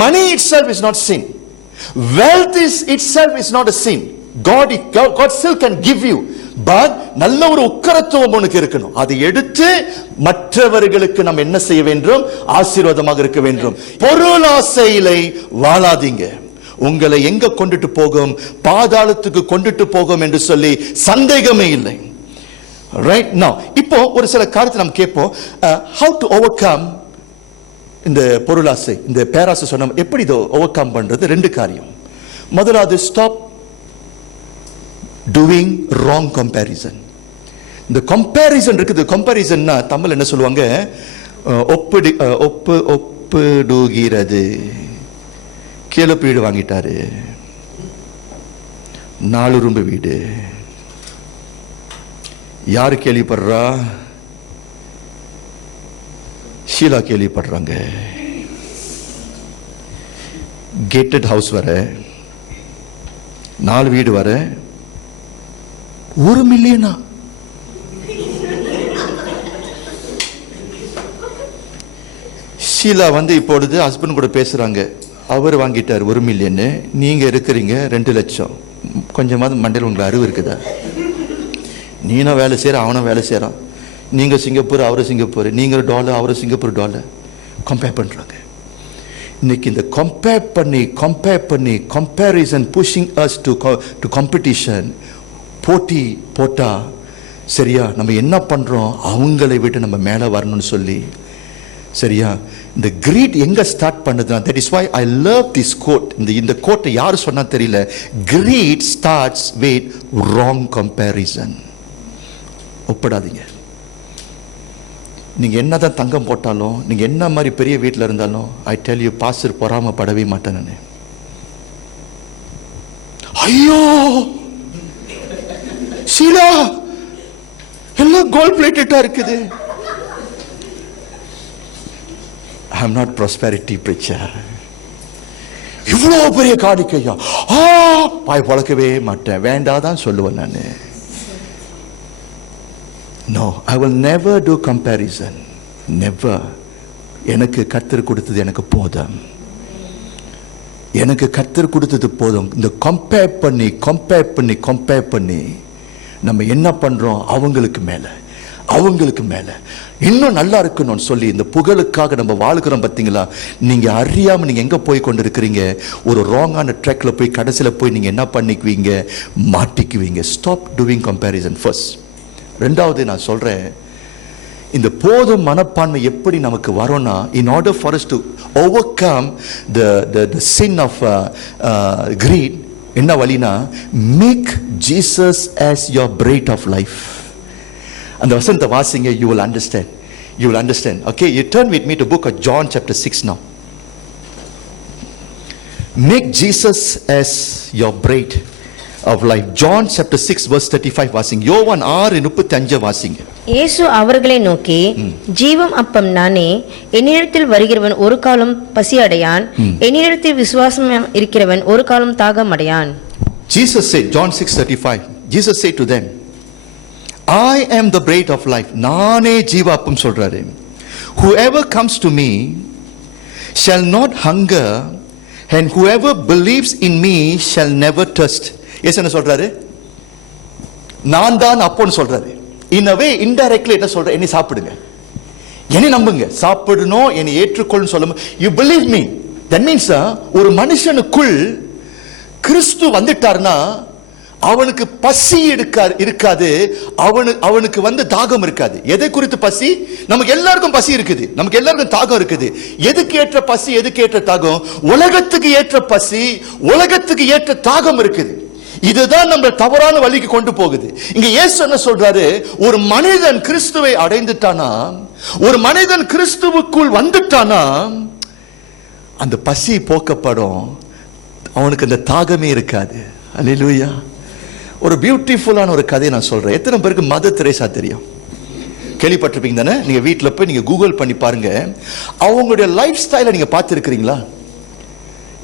money itself is not sin. Wealth itself is not a sin. God still can give you, but நல்ல ஒரு உக்கரத்துவம் உனக்கு இருக்கணும். அதை எடுத்து மற்றவர்களுக்கு நம்ம என்ன செய்ய வேண்டும்? ஆசீர்வாதமாக இருக்க வேண்டும். பொருளாசையிலே வாழாதீங்க. உங்களை எங்க கொண்டுட்டு போகும்? பாதாளத்துக்கு கொண்டுட்டு போகும் என்று சொல்லி சந்தேகமே இல்லை. ரைட்? நவ இப்போ ஒரு சில காரியத்தை நம்ம கேட்போம். how to overcome இந்த பொருளாசை, இந்த பேராசை சொன்ன எப்படி இதை ஓவர் கம் பண்றது? 2 காரியம். முதலாவது, ஸ்டாப் டூயிங் ராங் கம்பேரிசன். இந்த கம்பேரிசன் இருக்குது. கம்பேரிசன்னா தமிழ் என்ன சொல்லுவாங்க? ஒப்பிடுகிறது. கீழே வீடு வாங்கிட்டாரு, 4 ரூம்பு வீடு. யாரு கேள்விப்படுறா? ஷீலா கேள்விப்படுறாங்க. கேட்டட் ஹவுஸ் வர, 4 வீடு வர, 1 மில்லியனா? ஷீலா இப்பொழுது ஹஸ்பண்ட் கூட பேசுறாங்க. அவர் வாங்கிட்டார் 1 மில்லியன், நீங்க இருக்கிறீங்க 2 லட்சம். கொஞ்சமாவது மண்டையில் உங்களுக்கு அறிவு இருக்குதா? நீனும் வேலை செய்யற, அவனும் வேலை செய்யறான். நீங்க சிங்கப்பூர், அவரு சிங்கப்பூர். நீங்க $, அவரு சிங்கப்பூர் $. கம்பேர் பண்றாங்க. இன்னைக்கு இந்த கம்பேர் பண்ணி comparison pushing us to competition. போட்டி போட்டா சரியா நம்ம என்ன பண்றோம்? அவங்களை விட்டு நம்ம மேல வரணும்னு சொல்லி, சரியா? இந்த கிரீட் எங்க ஸ்டார்ட் பண்ணுதுன்னா, that is why I love this quote. இந்த கோட்டை யாரு சொன்னா தெரியல. Greed starts with wrong comparison. ஒப்பிடாதீங்க. நீங்க என்னதான் தங்கம் போட்டாலும், நீங்க என்ன மாதிரி பெரிய வீட்டில் இருந்தாலும், ஐ டெல் யூ, பாஸ்டர் பொறாமப்படவே மாட்டேன் நானு. ஐயோ ஷீலா எல்லாம் கோல்ட் பிளேட்டடா இருக்குது. I am not prosperity preacher. இவ்வளவு பெரிய காணிக்கையா? பாய் பழக்கவே மாட்டேன், வேண்டாதான் சொல்லுவேன் நானு. No, I will never do comparison. Never. எனக்கு கர்த்தர் கொடுத்தது எனக்கு போதும். எனக்கு கர்த்தர் கொடுத்தது போதும். இந்த கம்பேர் பண்ணி நம்ம என்ன பண்றோம்? அவங்களுக்கு மேல இன்னும் நல்லா இருக்கணும்னு சொல்லி இந்த புகழுக்காக நம்ம வாழ்கிறோம். பார்த்தீங்களா? நீங்க அறியாம நீங்க எங்க போய் கொண்டு இருக்கிறீங்க? ஒரு ராங்கான ட்ராக்ல போய் கடைசியில போய் நீங்க என்ன பண்ணிக்குவீங்க? மாட்டிக்குவீங்க. Stop doing comparison first. 2வது நான் சொல்றேன், இந்த போதும் மனப்பான்மை எப்படி நமக்கு வரும்னா, in order for us to overcome the sin of greed, என்ன வழினா, make Jesus as your bread of life. அந்த வசனத்தை வாசிங்க, you will understand. Okay, you turn with me to book of John chapter 6 now. Make Jesus as your bread of life. John chapter 6 verse 35 வாசிங்க. யோவான் 6:35 வாசிங்க. இயேசு அவர்களை நோக்கி, ஜீவம் அப்பம் நானே, என்னிடத்தில் வருகிறவன் ஒரு காலம் பசி அடையான், என்னிடத்தில் விசுவாசம் இருக்கிறவன் ஒரு காலம் தாகம் அடையான். Jesus said, John 6:35, Jesus said to them, I am the bread of life. நானே ஜீவாப்பம் சொல்றாரு. Whoever comes to me shall not hunger, and whoever believes in me shall never thirst. என்ன சொல்றாரு? நான் தான் அப்போன்னு சொல்றாரு. In a way, indirectly என்ன சொல்ற? என்னை சாப்பிடுங்க, என்னை நம்புங்க, சாப்பிடணும், என்னை ஏற்றுக்கொள்ளும் சொல்லும். You believe me. That means ஒரு மனுஷனுக்குள் கிறிஸ்து வந்துட்டார்னா அவனுக்கு பசி இருக்காது, அவனுக்கு தாகம் இருக்காது. எதை குறித்து பசி? நமக்கு எல்லாருக்கும் பசி இருக்குது, நமக்கு எல்லாருக்கும் தாகம் இருக்குது. எதுக்கு ஏற்ற பசி, எதுக்கு ஏற்ற தாகம்? உலகத்துக்கு ஏற்ற பசி, உலகத்துக்கு ஏற்ற தாகம் இருக்குது. இதுதான் நம்ம தவறான வழிக்கு கொண்டு போகுது. இங்க இயேசு என்ன சொல்றாரு, ஒரு மனிதன் கிறிஸ்துவை அடைந்துட்டானா, ஒரு மனிதன் கிறிஸ்துவுக்குள் வந்துட்டானா, அந்த பசி போக்கப்படும், அவனுக்கு அந்த தாகமே இருக்காது. அல்லேலூயா. ஒரு பியூட்டிஃபுல்லான ஒரு கதையை நான் சொல்றேன். எத்தனை பேருக்கு மதர் தெரேசா தெரியும்? கேள்விப்பட்டிருப்பீங்க தானே? நீங்க வீட்டில் போய் நீங்க கூகுள் பண்ணி பாருங்க. அவங்களுடைய லைஃப் ஸ்டைலை நீங்க பார்த்துருக்கிறீங்களா?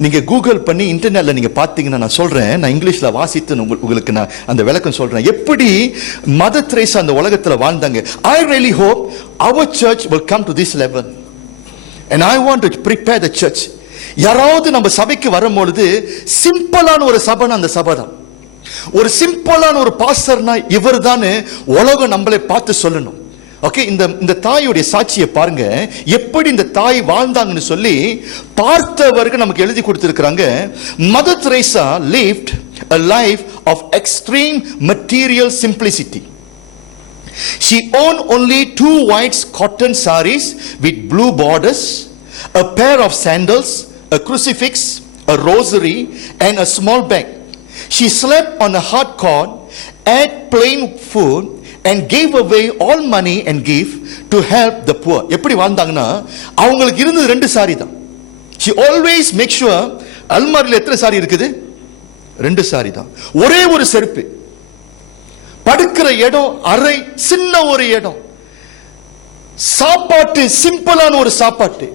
நீங்க கூகுள் பண்ணி இன்டர்நெட்ல நீங்க பார்த்தீங்கன்னா, நான் சொல்றேன், நான் இங்கிலீஷ்ல வாசித்து உங்களுக்கு நான் அந்த விளக்கம் சொல்றேன், எப்படி மதர் தெரேசா அந்த உலகத்தில் வாழ்ந்தாங்க. I really hope our church will come to this level and I want to prepare the church. யாராவது நம்ம சபைக்கு வரும்பொழுது சிம்பிளான ஒரு சபை, அந்த சபை தான். ஒரு சிம்பிளான ஒரு பாஸ்டர்னா இவர் தான் உலகம் நம்மளை பார்த்து சொல்லணும். ஓகே, இந்த தாயுடைய சாட்சியை பாருங்க, எப்படி இந்த தாய் வாழ்ந்தாங்கன்னு சொல்லி பார்த்தவர்கள் நமக்கு எழுதி கொடுத்திருக்கிறாங்க. Mother Teresa lived a life of extreme material simplicity. She owned only 2 white cotton sarees with blue borders, a pair of sandals, a crucifix, a rosary, and a small bag. She slept on a hard cot, ate plain food, and gave away all money and gift to help the poor. எப்படி வாழ்ந்தாங்கன்னா, அவங்களுக்கு இருந்தது 2 sorry தான். She always make sure அல்மாரியில் எத்தனை sorry இருக்குது? 2 sorry தான். ஒரே ஒரு செருப்பு. படுக்கிற இடம் அறை, சின்ன ஒரு இடம். சாப்பாட்டு சிம்பிளான ஒரு சாப்பாட்டு.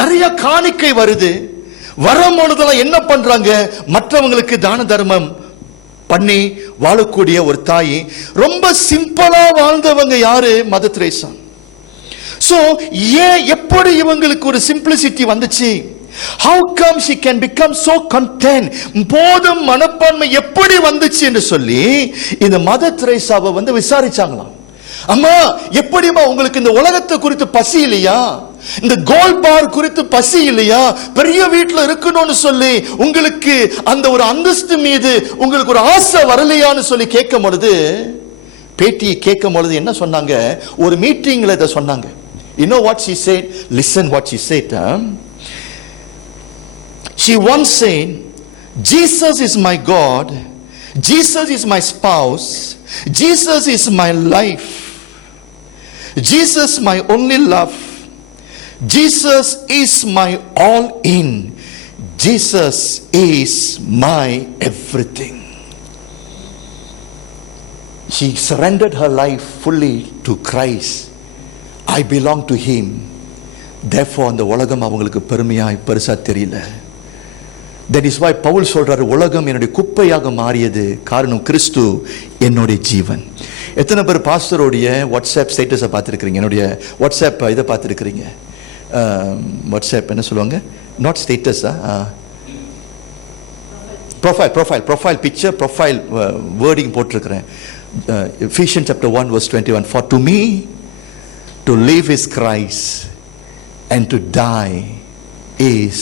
நிறைய காணிக்கை வருது. வரும்பொழுதெல்லாம் என்ன பண்றாங்க, மற்றவங்களுக்கு தான தர்மம் பண்ணி வாழக்கூடிய ஒரு தாய். ரொம்ப சிம்பிளா வாழ்ந்தவங்க யாரு? Mother Teresa. சோ ஏன், எப்படி இவங்களுக்கு ஒரு சிம்பிளிசிட்டி வந்துச்சு? How come she can become so content? போதும் மனப்பான்மை எப்படி வந்துச்சு என்று சொல்லி இந்த மதர் தெரேசாவை விசாரிச்சாங்களாம். அம்மா, எப்படிமா உங்களுக்கு இந்த உலகத்தை குறித்து பசி இல்லையா? இந்த கோல்ட் பார் குறித்து பசி இல்லையா? பெரிய வீட்டில் இருக்கணும்னு சொல்லி உங்களுக்கு அந்த ஒரு அந்தஸ்து மீது உங்களுக்கு ஒரு ஆசை வரலையான்னு சொல்லி கேட்கும் பொழுது, பேட்டி கேட்கும் பொழுது என்ன சொன்னாங்க? ஒரு மீட்டிங்ல இதை சொன்னாங்க. You know what she said? Listen what she said. She once said, Jesus is my God, Jesus is my spouse, Jesus is my life, Jesus my only love, Jesus is my all in, Jesus is my everything. She surrendered her life fully to Christ. I belong to him. Therefore அந்த உலகம் அவங்களுக்கு பெருமையாய் பெருசா தெரியல. That is why Pavul சொல்றாரு, உலகம் என்னுடைய குப்பையாக மாறியது, காரணம் கிறிஸ்து என்னுடைய ஜீவன். எத்தனை பேர் பாஸ்டருடைய வாட்ஸ்அப் ஸ்டேட்டஸை பார்த்துருக்கிறீங்க? என்னுடைய வாட்ஸ்அப் இதை பார்த்துருக்கிறீங்க? வாட்ஸ்அப் என்ன சொல்லுவாங்க? நாட் ஸ்டேட்டஸா, ப்ரொஃபைல் பிக்சர், ப்ரொஃபைல் வேர்டிங் போட்டிருக்கிறேன். Ephesians chapter 1 verse 21. For to me to live is Christ and to die is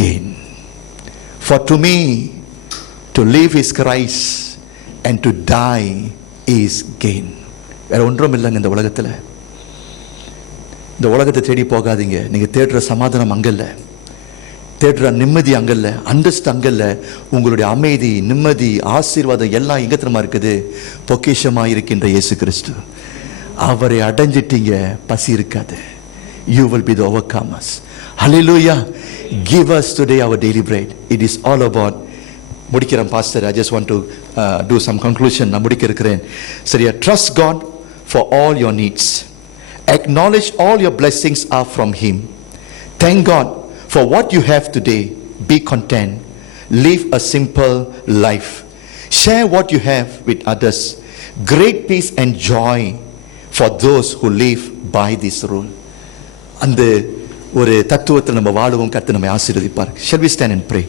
gain. For to me to live is Christ and to die is gain. வேற ஒன்றும் இல்லைங்க இந்த உலகத்தில். இந்த உலகத்தை தேடி போகாதீங்க. நீங்க தேடுற சமாதானம் அங்கல்ல, தேடுற நிம்மதி அங்கல்ல, அந்தஸ்து அங்கல்ல. உங்களுடைய அமைதி, நிம்மதி, ஆசீர்வாதம் எல்லாம் எங்க தெரியுமா இருக்குது? பொக்கிஷமா இருக்கின்ற இயேசு கிறிஸ்து. அவரை அடைஞ்சிட்டீங்க, பசி இருக்காது. You will be the overcomers. Hallelujah. Give us today our daily bread. It is all about, முடிக்கிறேன் pastor. I just want to do some conclusion. நான் முடிக்க இருக்கிறேன். சரியா? Trust God for all your needs. Acknowledge all your blessings are from him. Thank God for what you have today. Be content. Live a simple life. Share what you have with others. Great peace and joy for those who live by this rule. அந்த ஒரு தத்துவத்தில் நம்ம வாழுவோம். கர்த்தர் நம்மை ஆசீர்வதிப்பார். Shall we stand and pray?